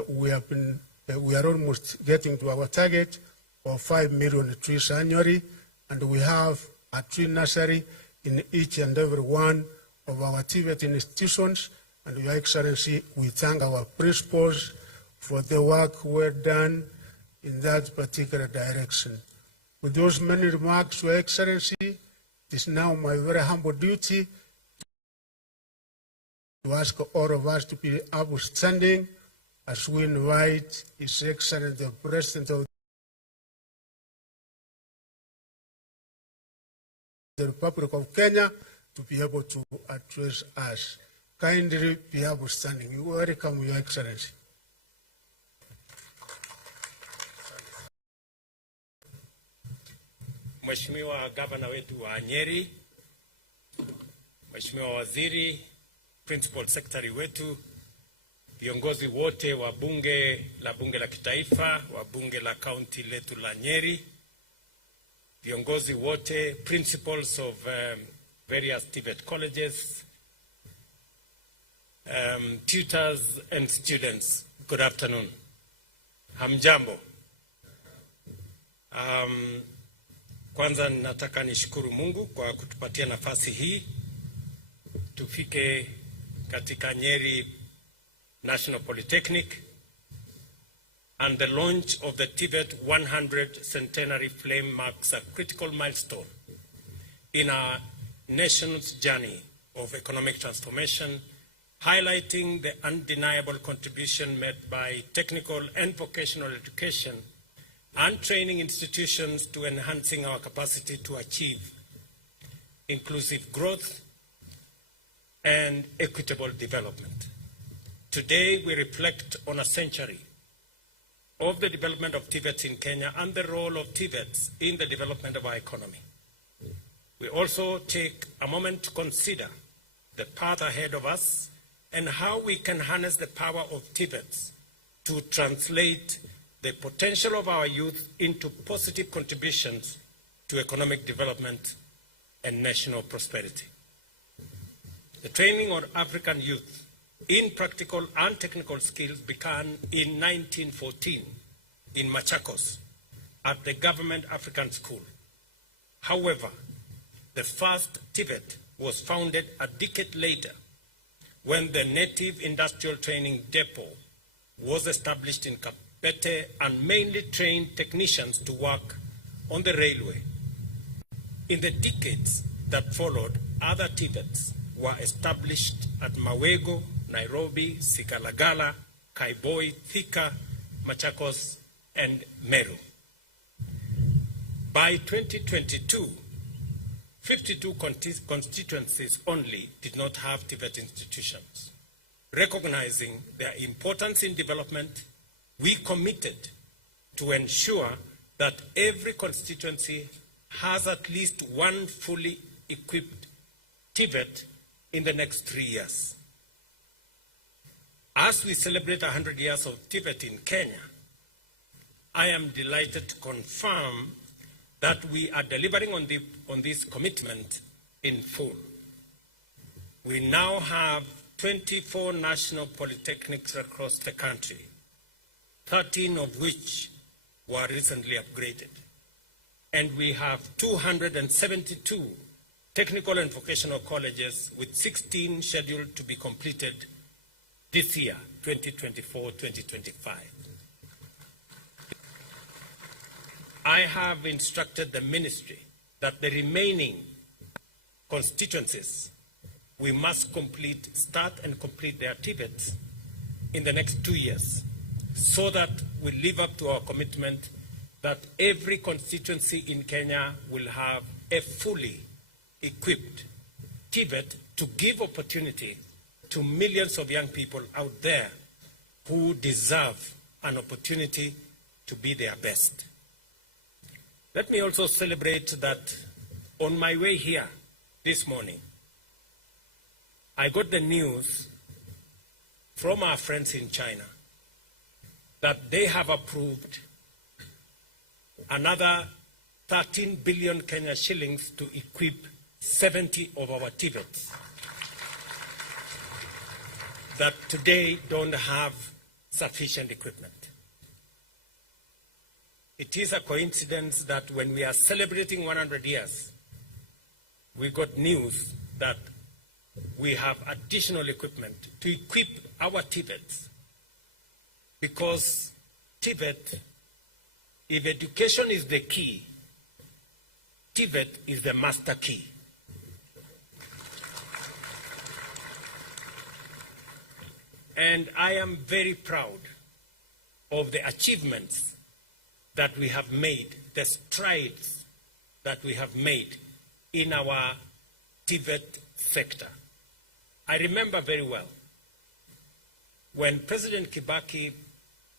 we are almost getting to our target of 5 million trees annually, and we have a tree nursery in each and every one of our Tvet institutions. And Your Excellency, we thank our principals for the work well done in that particular direction. With those many remarks, Your Excellency, it is now my very humble duty to ask all of us to be upstanding as we invite His Excellency the President of the Republic of Kenya to be able to address us. Kindly be upstanding. You welcome, Your Excellency. Mheshimiwa Gavana wetu wa Nyeri, Mheshimiwa Waziri, Principal Secretary wetu, viongozi wote wa bunge la kitaifa, wa bunge la county letu la Nyeri, viongozi wote, principals of various Tvet colleges, tutors and students, good afternoon. Hamjambo. Kwanza nataka nishukuru Mungu kwa kutupatia nafasi hii tufike katika Nyeri National Polytechnic and the launch of the Tvet 100 Centenary Flame marks a critical milestone in our nation's journey of economic transformation, highlighting the undeniable contribution made by technical and vocational education and training institutions to enhancing our capacity to achieve inclusive growth and equitable development. Today, we reflect on a century of the development of Tvet in Kenya and the role of Tvets in the development of our economy. We also take a moment to consider the path ahead of us and how we can harness the power of Tvets to translate the potential of our youth into positive contributions to economic development and national prosperity. The training of African youth in practical and technical skills began in 1914 in Machakos at the Government African School. However, the first Tvet was founded a decade later when the Native Industrial Training Depot was established in Kapete and mainly trained technicians to work on the railway. In the decades that followed, other Tvets were established at Mawego, Nairobi, Sigalagala, Kaiboi, Thika, Machakos, and Meru. By 2022, 52 constituencies only did not have Tvet institutions. Recognizing their importance in development, we committed to ensure that every constituency has at least one fully equipped Tvet in the next 3 years. As we celebrate 100 years of Tvet in Kenya, I am delighted to confirm that we are delivering on this commitment in full. We now have 24 national polytechnics across the country, 13 of which were recently upgraded. And we have 272 technical and vocational colleges, with 16 scheduled to be completed this year, 2024-2025. I have instructed the ministry that the remaining constituencies, we must start and complete their Tvets in the next 2 years, so that we live up to our commitment that every constituency in Kenya will have a fully equipped Tvet to give opportunity to millions of young people out there who deserve an opportunity to be their best. Let me also celebrate that on my way here this morning, I got the news from our friends in China that they have approved another 13 billion Kenya shillings to equip 70 of our Tvets that today don't have sufficient equipment. It is a coincidence that when we are celebrating 100 years, we got news that we have additional equipment to equip our Tvets, because Tvet, if education is the key, Tvet is the master key. And I am very proud of the achievements that we have made, the strides that we have made in our Tvet sector. I remember very well when President Kibaki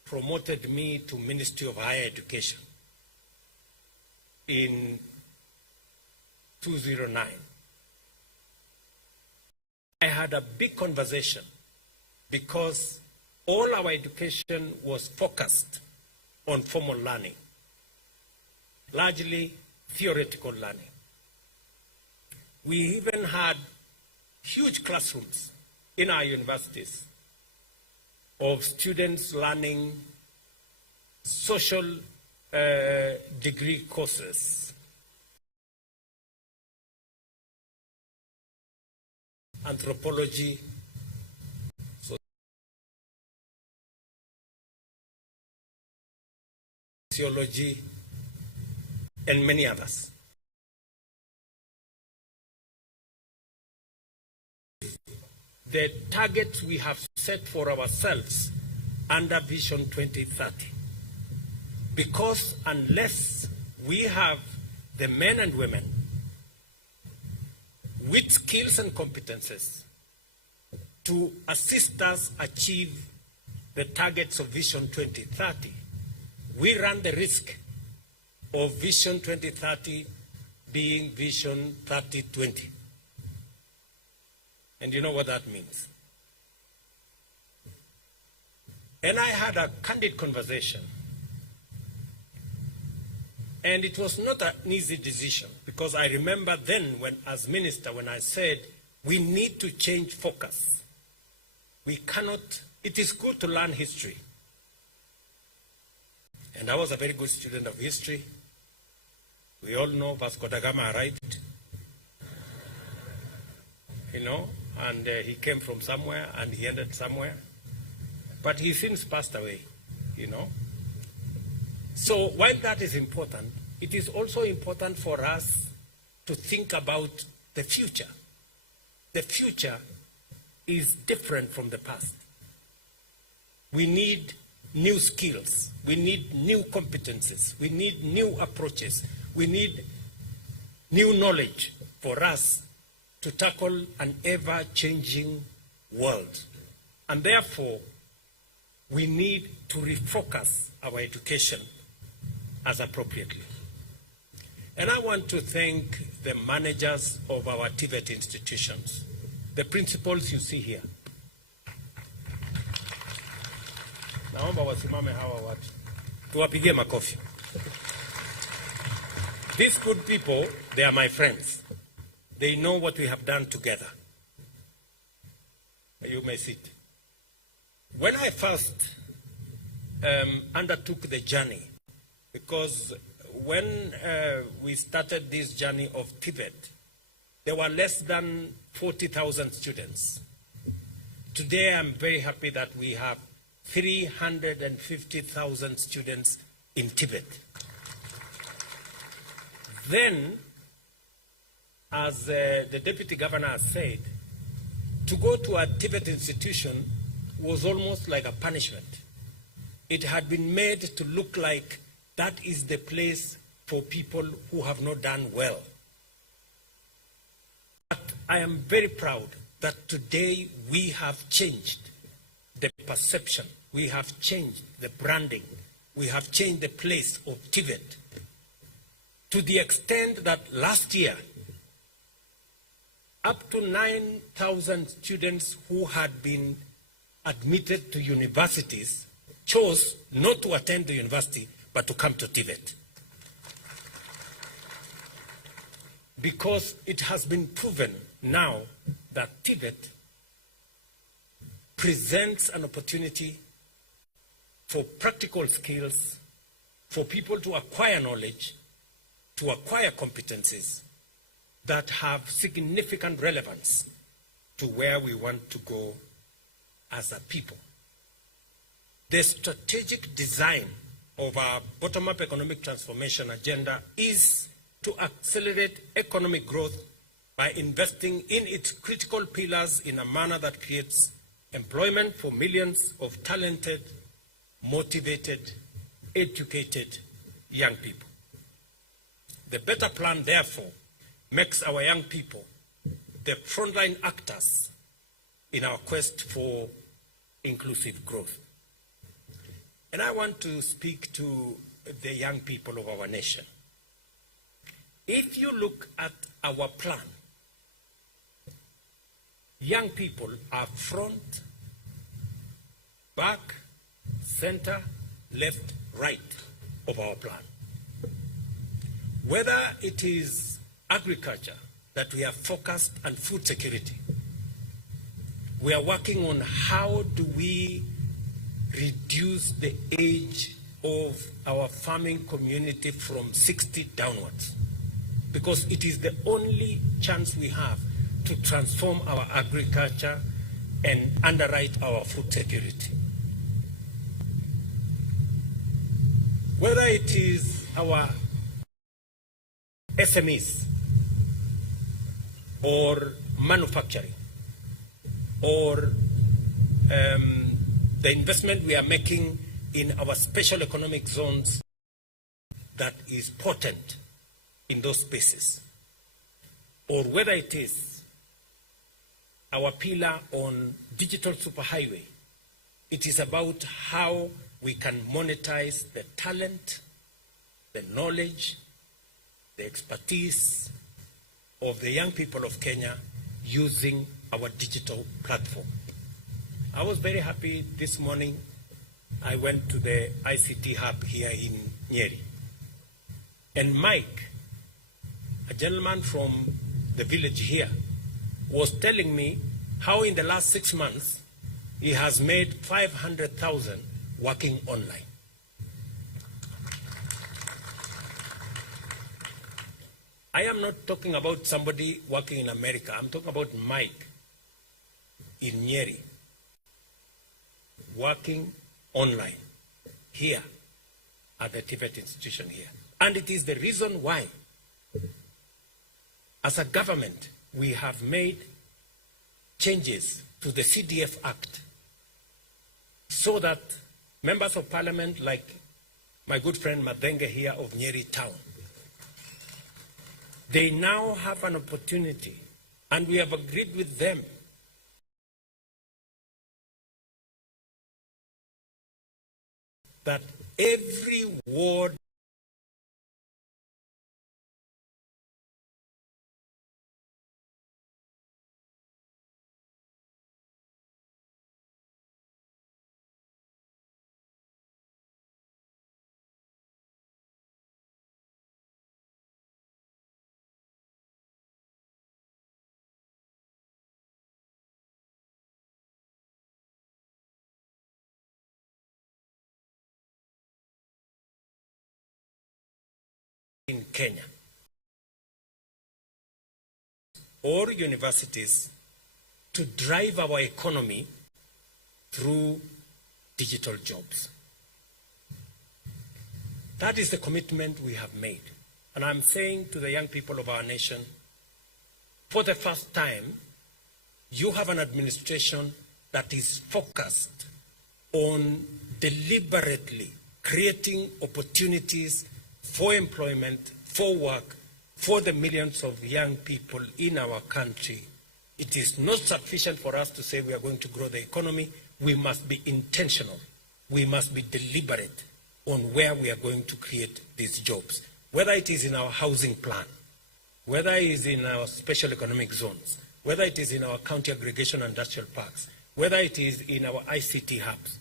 promoted me to Ministry of Higher Education in 2009. I had a big conversation because all our education was focused on formal learning, largely theoretical learning. We even had huge classrooms in our universities of students learning social degree courses, anthropology, sociology, and many others. The targets we have set for ourselves under Vision 2030. Because unless we have the men and women with skills and competences to assist us achieve the targets of Vision 2030, we run the risk of Vision 2030 being Vision 3020. And you know what that means. And I had a candid conversation. And it was not an easy decision, because I remember then when, as minister, when I said, we need to change focus. We cannot, it is good to learn history. And I was a very good student of history. We all know Vasco da Gama arrived, you know, and he came from somewhere and he ended somewhere. But he since passed away, you know. So while that is important, it is also important for us to think about the future. The future is different from the past. We need new skills. We need new competences. We need new approaches. We need new knowledge for us to tackle an ever-changing world. And therefore, we need to refocus our education as appropriately. And I want to thank the managers of our Tvet institutions, the principals you see here. Naomba wasimame hawa watu. Tuwapigie makofi. These good people, they are my friends. They know what we have done together. You may sit. When I first undertook the journey, because when we started this journey of Tvet, there were less than 40,000 students. Today, I'm very happy that we have 350,000 students in Tvet. Then, as the Deputy Governor has said, to go to a Tvet institution was almost like a punishment. It had been made to look like that is the place for people who have not done well. But I am very proud that today we have changed the perception, we have changed the branding, we have changed the place of Tvet to the extent that last year, up to 9,000 students who had been admitted to universities chose not to attend the university, but to come to Tvet. Because it has been proven now that Tvet presents an opportunity for practical skills, for people to acquire knowledge, to acquire competencies that have significant relevance to where we want to go as a people. The strategic design of our bottom-up economic transformation agenda is to accelerate economic growth by investing in its critical pillars in a manner that creates employment for millions of talented, motivated, educated young people. The better plan, therefore, makes our young people the frontline actors in our quest for inclusive growth. And I want to speak to the young people of our nation. If you look at our plan, young people are front, back, center, left, right of our plan. Whether it is agriculture that we have focused on food security, we are working on how do we reduce the age of our farming community from 60 downwards, because it is the only chance we have to transform our agriculture and underwrite our food security. Whether it is our SMEs or manufacturing or the investment we are making in our special economic zones that is potent in those spaces, or whether it is our pillar on digital superhighway, it is about how we can monetize the talent, the knowledge, the expertise of the young people of Kenya using our digital platform. I was very happy this morning. I went to the ICT hub here in Nyeri. And Mike, a gentleman from the village here, was telling me how in the last 6 months he has made 500,000 working online. I am not talking about somebody working in America. I'm talking about Mike in Nyeri, working online here at the Tvet institution here. And it is the reason why, as a government, we have made changes to the CDF Act so that members of parliament like my good friend Madenge here of Nyeri Town They now have an opportunity, and we have agreed with them that every ward in Kenya or universities to drive our economy through digital jobs. That is the commitment we have made. And I'm saying to the young people of our nation, for the first time, you have an administration that is focused on deliberately creating opportunities for employment, for work, for the millions of young people in our country. It is not sufficient for us to say we are going to grow the economy. We must be intentional. We must be deliberate on where we are going to create these jobs, whether it is in our housing plan, whether it is in our special economic zones, whether it is in our county aggregation industrial parks, whether it is in our ICT hubs.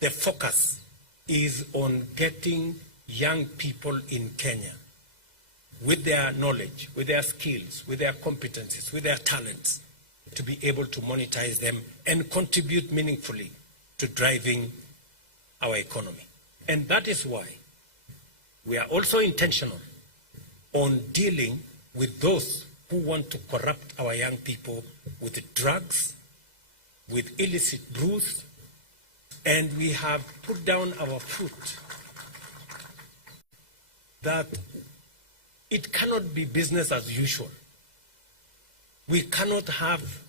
The focus is on getting young people in Kenya with their knowledge, with their skills, with their competencies, with their talents, to be able to monetize them and contribute meaningfully to driving our economy. And that is why we are also intentional on dealing with those who want to corrupt our young people with drugs, with illicit brews, and we have put down our foot that it cannot be business as usual. We cannot have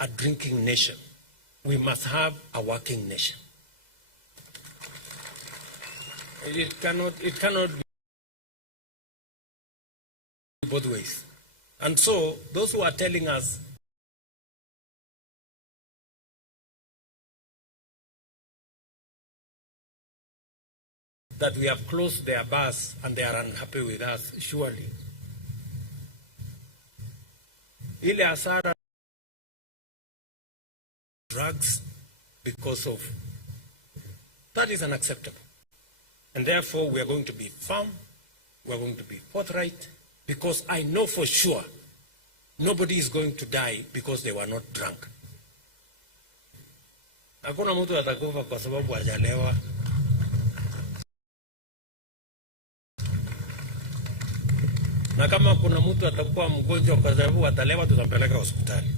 a drinking nation. We must have a working nation. It cannot be both ways. And so those who are telling us that we have closed their bars and they are unhappy with us, surely. Ile hasara drugs because of that is unacceptable. And therefore we are going to be firm, we are going to be forthright, because I know for sure nobody is going to die because they were not drunk. Hakuna mtu atakufa kwa sababu hajalewa. Na kama kuna mtu atakuwa mgonjwa kwa sababu atalewa, tutampeleka hospitali.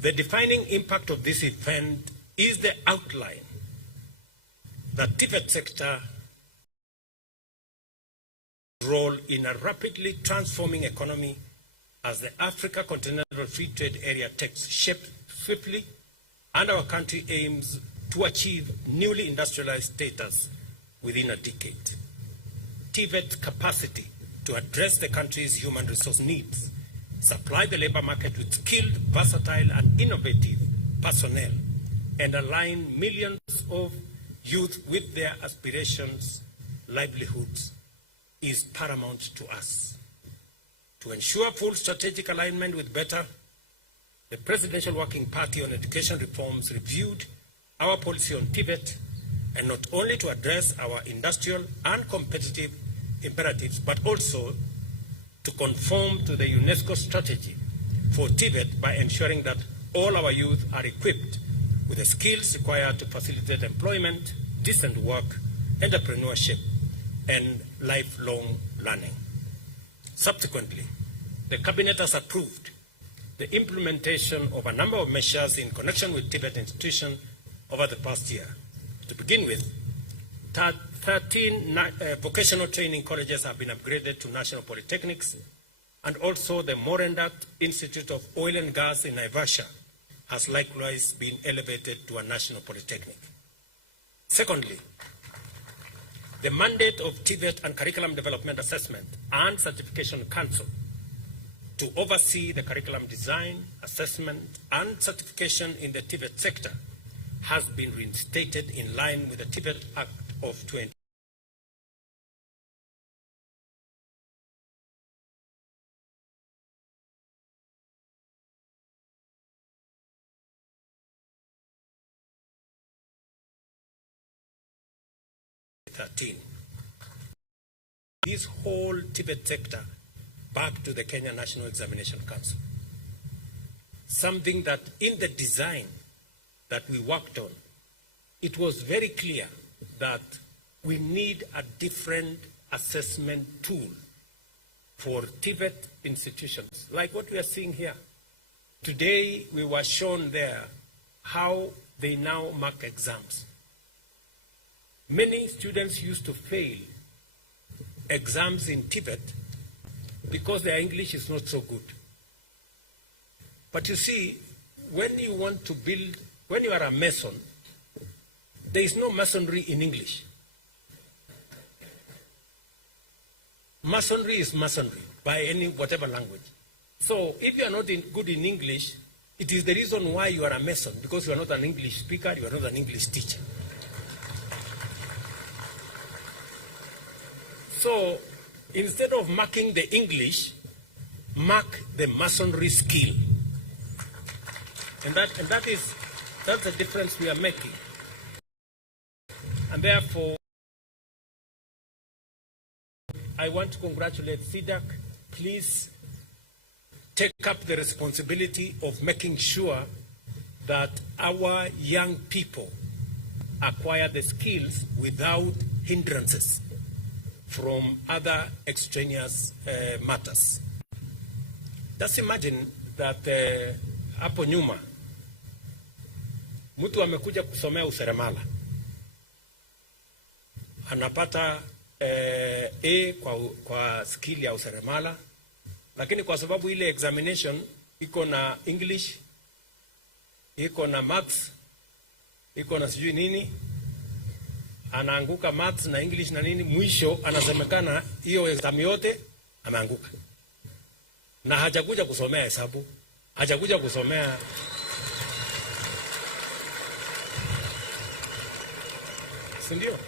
The defining impact of this event is the outline that Tvet sector role in a rapidly transforming economy as the Africa Continental Free Trade Area takes shape swiftly, and our country aims to achieve newly industrialized status within a decade. Tvet's capacity to address the country's human resource needs, supply the labor market with skilled, versatile, and innovative personnel, and align millions of youth with their aspirations, livelihoods, is paramount to us. To ensure full strategic alignment with better, the Presidential Working Party on Education Reforms reviewed our policy on Tvet, and not only to address our industrial and competitive imperatives, but also to conform to the UNESCO strategy for Tvet by ensuring that all our youth are equipped with the skills required to facilitate employment, decent work, entrepreneurship, and lifelong learning. Subsequently, the Cabinet has approved the implementation of a number of measures in connection with Tvet institution over the past year. To begin with, 13 vocational training colleges have been upgraded to national polytechnics, and also the Morendat Institute of Oil and Gas in Naivasha has likewise been elevated to a national polytechnic. Secondly, the mandate of Tvet and Curriculum Development Assessment and Certification Council to oversee the curriculum design, assessment, and certification in the Tvet sector has been reinstated in line with the Tvet Act of 20. This whole Tibet sector back to the Kenya National Examination Council. Something that in the design that we worked on, it was very clear that we need a different assessment tool for Tibet institutions, like what we are seeing here. Today, we were shown there how they now mark exams. Many students used to fail exams in Tibet because their English is not so good. But you see, when you want to build, when you are a mason, there is no masonry in English. Masonry is masonry by any whatever language. So if you are not good in English, it is the reason why you are a mason, because you are not an English speaker, you are not an English teacher. So instead of marking the English, mark the masonry skill. And that's the difference we are making. And therefore, I want to congratulate CDAC. Please take up the responsibility of making sure that our young people acquire the skills without hindrances from other extraneous matters. Just imagine that hapo nyuma mtu amekuja kusomea useremala, anapata A kwa skill ya useremala, lakini kwa sababu ile examination iko na English, iko na maths, iko na sijui nini, anaanguka maths na English na nini, mwisho anasemekana hiyo exam yote ameanguka. Na hajakuja kusomea hesabu, hajakuja kusomea sindio?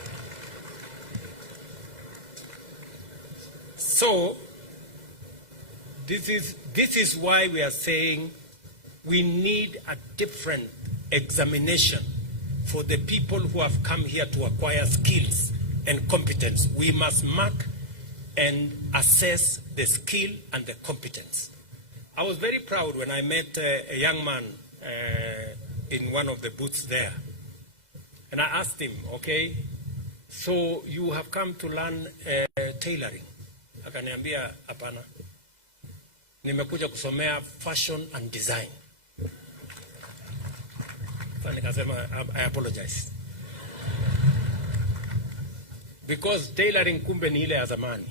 So this is why we are saying we need a different examination for the people who have come here to acquire skills and competence. We must mark and assess the skill and the competence. I was very proud when I met a young man in one of the booths there. And I asked him, okay, so you have come to learn tailoring. Akaniambia, hapana, nimekuja kusomea fashion and design. So nikasema, I apologize. Because tailoring kumbe ni ile ya zamani.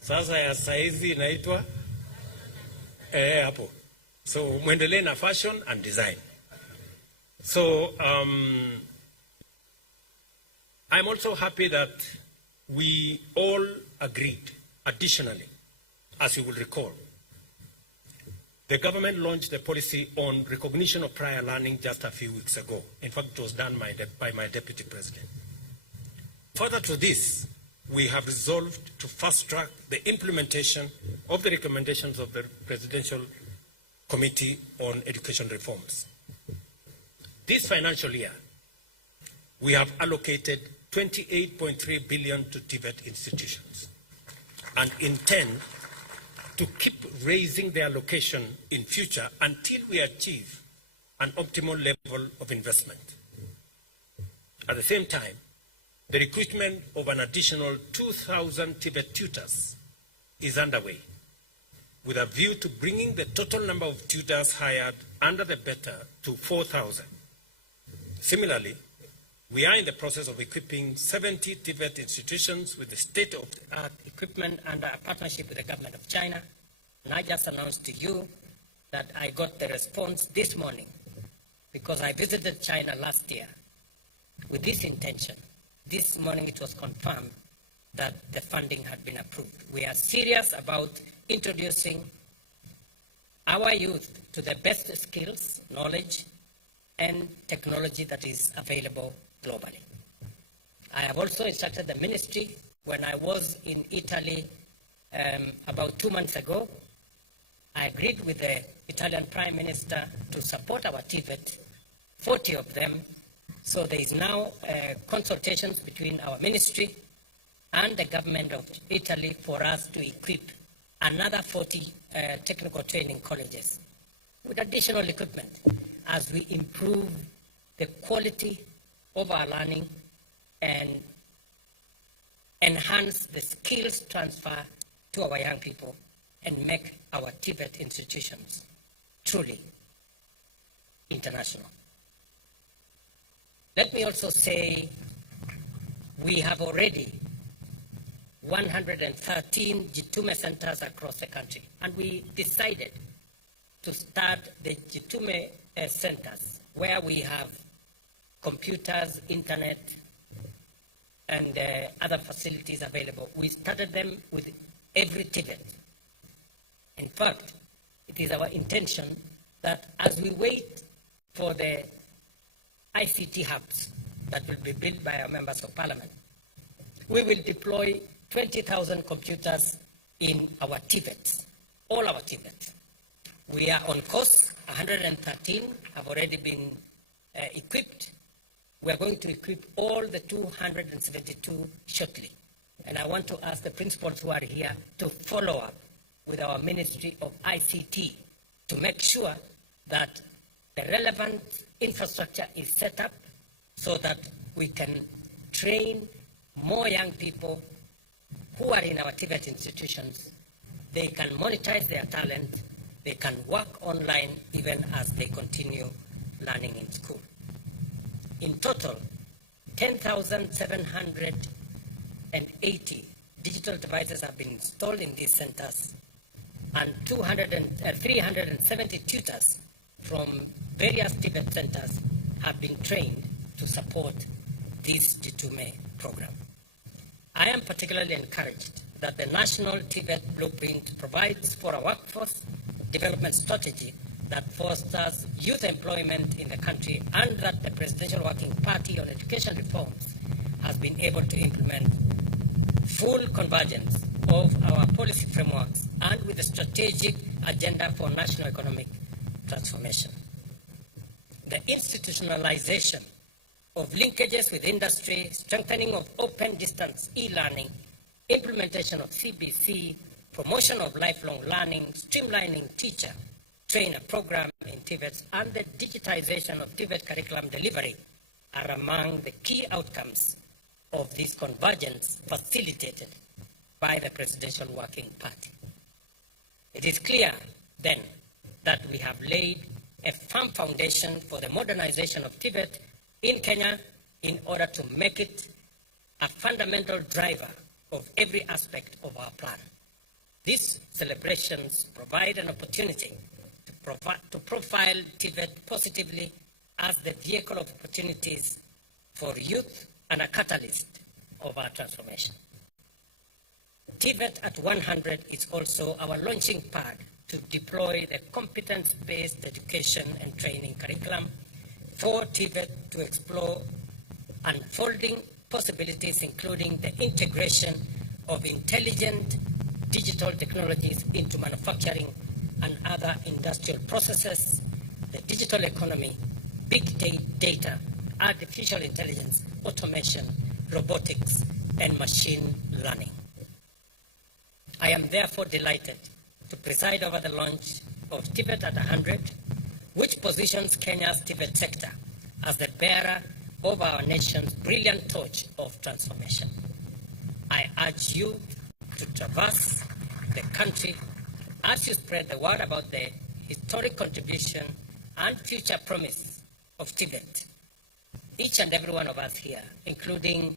Sasa ya saizi inaitwa hapo. So muendelee na fashion and design. So I'm also happy that we all agreed, additionally, as you will recall, the government launched the policy on recognition of prior learning just a few weeks ago. In fact, it was done by my deputy president. Further to this, we have resolved to fast-track the implementation of the recommendations of the Presidential Committee on Education Reforms. This financial year, we have allocated 28.3 billion to Tibet institutions and intend to keep raising the allocation in future until we achieve an optimal level of investment. At the same time, the recruitment of an additional 2,000 Tibet tutors is underway, with a view to bringing the total number of tutors hired under the BETA to 4,000. Similarly, we are in the process of equipping 70 Tibet institutions with the state-of-the-art equipment under a partnership with the government of China. And I just announced to you that I got the response this morning because I visited China last year with this intention this morning it was confirmed that the funding had been approved. We are serious about introducing our youth to the best skills, knowledge, and technology that is available globally. I have also instructed the ministry. When I was in Italy about 2 months ago, I agreed with the Italian Prime Minister to support our Tvet, 40 of them. So there is now consultations between our ministry and the government of Italy for us to equip another 40 technical training colleges with additional equipment as we improve the quality of our learning and enhance the skills transfer to our young people and make our Tvet institutions truly international. Let me also say we have already 113 Jitume centers across the country, and we decided to start the Jitume centers where we have computers, internet, and other facilities available. We started them with every Tvet. In fact, it is our intention that as we wait for the ICT hubs that will be built by our members of parliament, we will deploy 20,000 computers in our Tvets, all our Tvets. We are on course. 113 have already been equipped. We are going to equip all the 272 shortly. And I want to ask the principals who are here to follow up with our Ministry of ICT to make sure that the relevant infrastructure is set up so that we can train more young people who are in our Tvet institutions. They can monetize their talent. They can work online even as they continue learning in school. In total, 10,780 digital devices have been installed in these centers, and 370 tutors from various Tibet centers have been trained to support this Jitume program. I am particularly encouraged that the National Tibet Blueprint provides for a workforce development strategy that fosters youth employment in the country, and that the Presidential Working Party on Education Reforms has been able to implement full convergence of our policy frameworks and with a strategic agenda for national economic transformation. The institutionalization of linkages with industry, strengthening of open distance e-learning, implementation of CBC, promotion of lifelong learning, streamlining teacher-trainer program in Tibet, and the digitization of Tibet curriculum delivery are among the key outcomes of this convergence facilitated by the Presidential Working Party. It is clear, then, that we have laid a firm foundation for the modernization of Tibet in Kenya in order to make it a fundamental driver of every aspect of our plan. These celebrations provide an opportunity to profile Tibet positively as the vehicle of opportunities for youth and a catalyst of our transformation. Tibet at 100 is also our launching pad to deploy the competence-based education and training curriculum for Tibet to explore unfolding possibilities, including the integration of intelligent digital technologies into manufacturing and other industrial processes, the digital economy, big data, artificial intelligence, automation, robotics, and machine learning. I am therefore delighted to preside over the launch of Tibet at 100, which positions Kenya's Tibet sector as the bearer of our nation's brilliant torch of transformation. I urge you to traverse the country as you spread the word about the historic contribution and future promise of Tibet. Each and every one of us here, including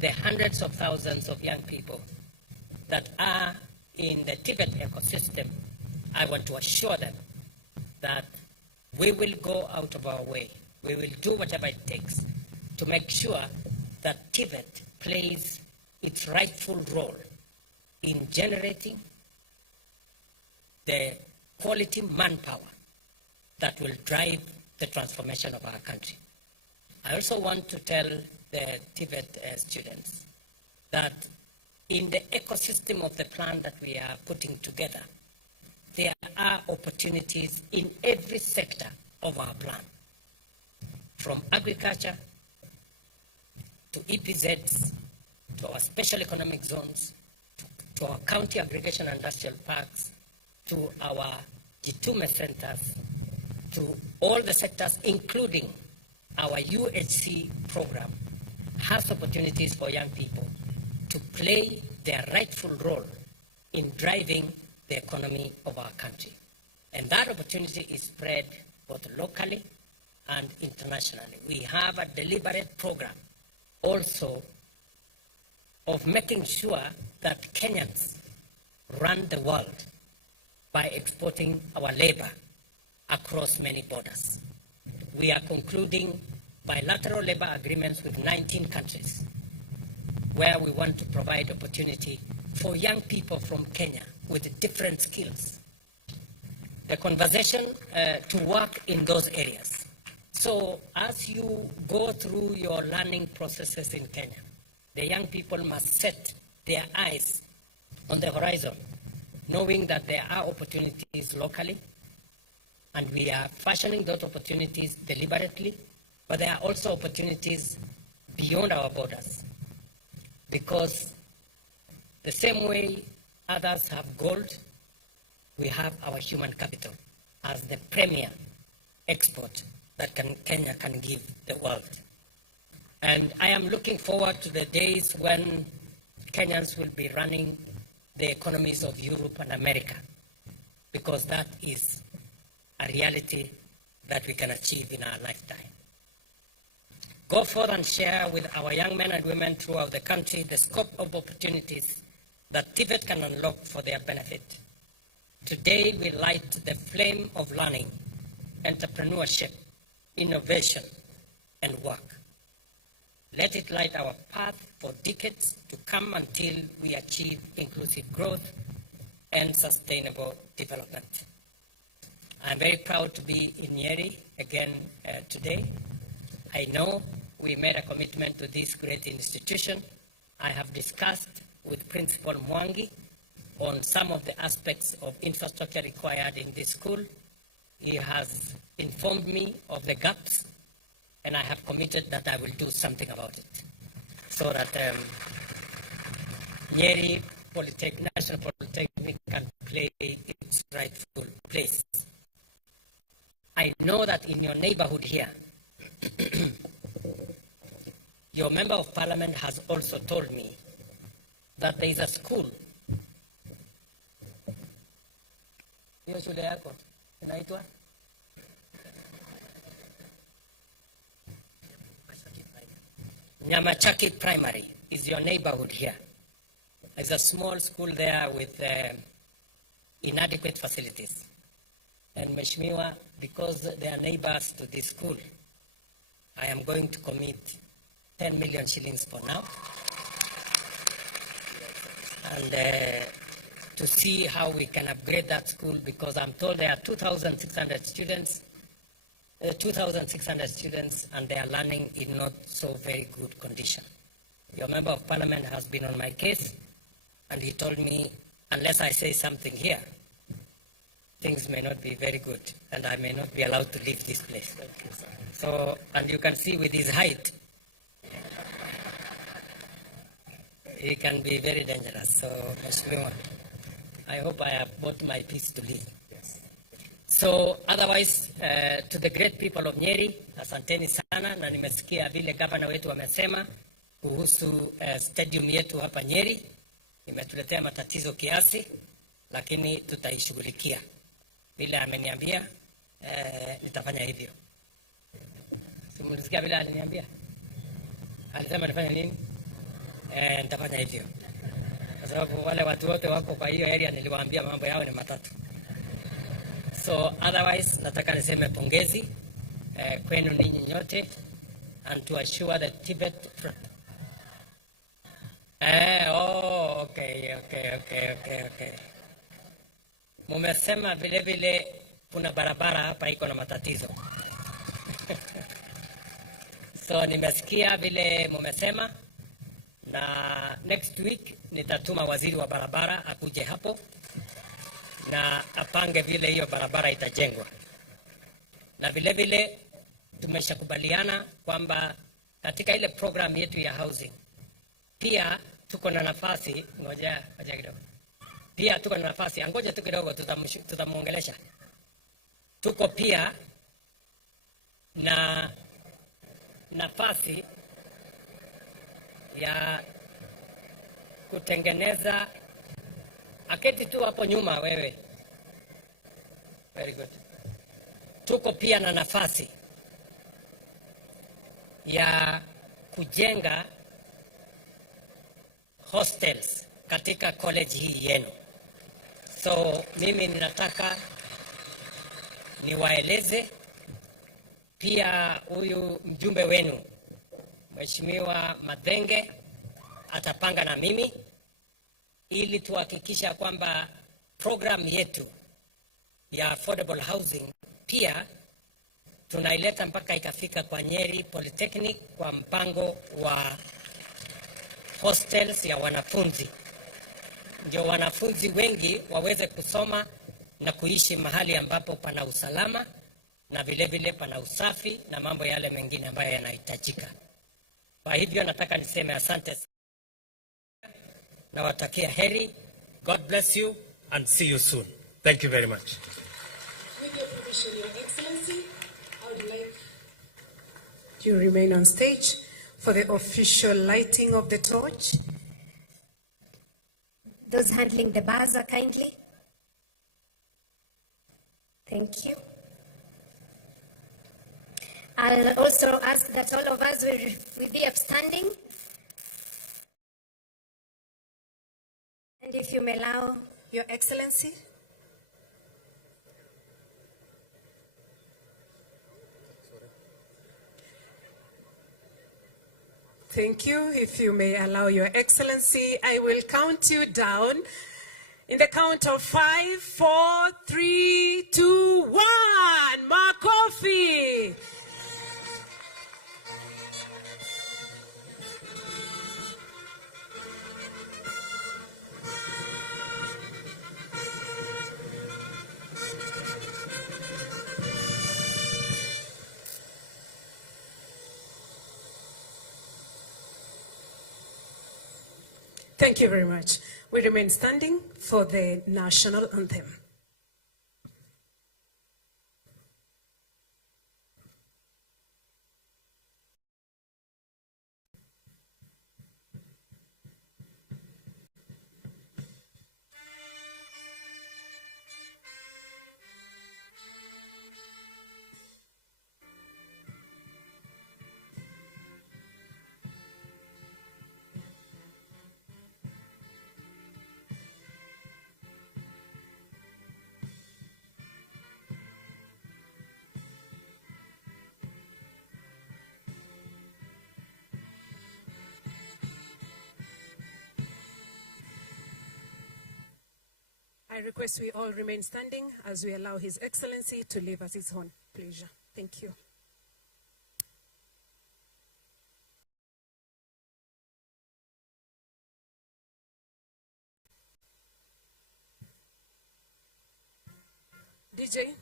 the hundreds of thousands of young people that are in the Tibet ecosystem, I want to assure them that we will go out of our way. We will do whatever it takes to make sure that Tvet plays its rightful role in generating the quality manpower that will drive the transformation of our country. I also want to tell the Tvet students that in the ecosystem of the plan that we are putting together, there are opportunities in every sector of our plan, from agriculture to EPZs, to our special economic zones, to our county aggregation and industrial parks, to our Jitume centers, to all the sectors, including our UHC program, has opportunities for young people to play their rightful role in driving the economy of our country. And that opportunity is spread both locally and internationally. We have a deliberate program also of making sure that Kenyans run the world by exporting our labor across many borders. We are concluding bilateral labor agreements with 19 countries where we want to provide opportunity for young people from Kenya with different skills. The conversation to work in those areas. So as you go through your learning processes in Kenya, the young people must set their eyes on the horizon, knowing that there are opportunities locally, and we are fashioning those opportunities deliberately, but there are also opportunities beyond our borders. Because the same way others have gold, we have our human capital as the premier export that Kenya can give the world. And I am looking forward to the days when Kenyans will be running the economies of Europe and America, because that is a reality that we can achieve in our lifetime. Go forth and share with our young men and women throughout the country the scope of opportunities that Tvet can unlock for their benefit. Today we light the flame of learning, entrepreneurship, innovation, and work. Let it light our path for decades to come until we achieve inclusive growth and sustainable development. I'm very proud to be in Nyeri again today. I know we made a commitment to this great institution. I have discussed with Principal Mwangi on some of the aspects of infrastructure required in this school. He has informed me of the gaps, and I have committed that I will do something about it, so that Nyeri National Polytechnic can play its rightful place. I know that in your neighborhood here, your member of parliament has also told me that there is a school. Hiyo shule yako inaitwa Nyamachaki Primary is your neighborhood here. There's a small school there with inadequate facilities. And Mheshimiwa, because they are neighbors to this school, I am going to commit 10 million shillings for now. And to see how we can upgrade that school, because I'm told there are 2,600 students, and they are learning in not so very good condition. Your member of parliament has been on my case, and he told me, unless I say something here, things may not be very good, and I may not be allowed to leave this place. So, and you can see with his height, he can be very dangerous. So, Mheshimiwa, I hope I have bought my peace to leave. So, otherwise, to the great people of Nyeri, asanteni sana, na nimesikia vile gavana wetu wamesema kuhusu stadium yetu hapa Nyeri. Imetuletea matatizo kiasi, lakini tutaishughulikia. Vile ameniambia, nitafanya hivyo. Simulisikia vile aliniambia? Alisema nifanye nini? Nitafanya hivyo. Kwa sababu wale watu wote wako kwa hiyo area niliwaambia mambo yao ni matatu. So otherwise, nataka niseme pongezi kwenu ninyi nyote, and to assure that Tvet Okay. Mumesema vile vile kuna barabara hapa iko na matatizo. So nimesikia vile mumesema, na next week nitatuma waziri wa barabara akuje hapo na apange vile hiyo barabara itajengwa. Na vile vile tumeshakubaliana kwamba katika ile program yetu ya housing pia tuko na nafasi, ngoja kidogo. Pia tuko na nafasi, angoja tu kidogo, tutamuongelesha. Tuko pia na nafasi ya kutengeneza, aketi tu hapo nyuma wewe. Very good. Tuko pia na nafasi ya kujenga hostels katika college hii yenu. So mimi ninataka niwaeleze pia, huyu mjumbe wenu Mheshimiwa Madenge atapanga na mimi ili tuhakikisha kwamba program yetu ya affordable housing pia tunaileta mpaka ikafika kwa Nyeri Polytechnic kwa mpango wa hostels ya wanafunzi, ndio wanafunzi wengi waweze kusoma na kuishi mahali ambapo pana usalama na vile vile pana usafi na mambo yale mengine ambayo yanahitajika. Kwa hivyo nataka niseme asante na watakia heri. God bless you and see you soon. Thank you very much. With your permission, Your Excellency, I would like you remain on stage for the official lighting of the torch. Those handling the buzzer, kindly. Thank you. I'll also ask that all of us will be upstanding. And if you may allow, Your Excellency. Thank you. If you may allow, Your Excellency, I will count you down in the count of 5, 4, 3, 2, 1. Makofi. Thank you very much. We remain standing for the national anthem. I request we all remain standing as we allow His Excellency to leave at his own pleasure. Thank you. DJ.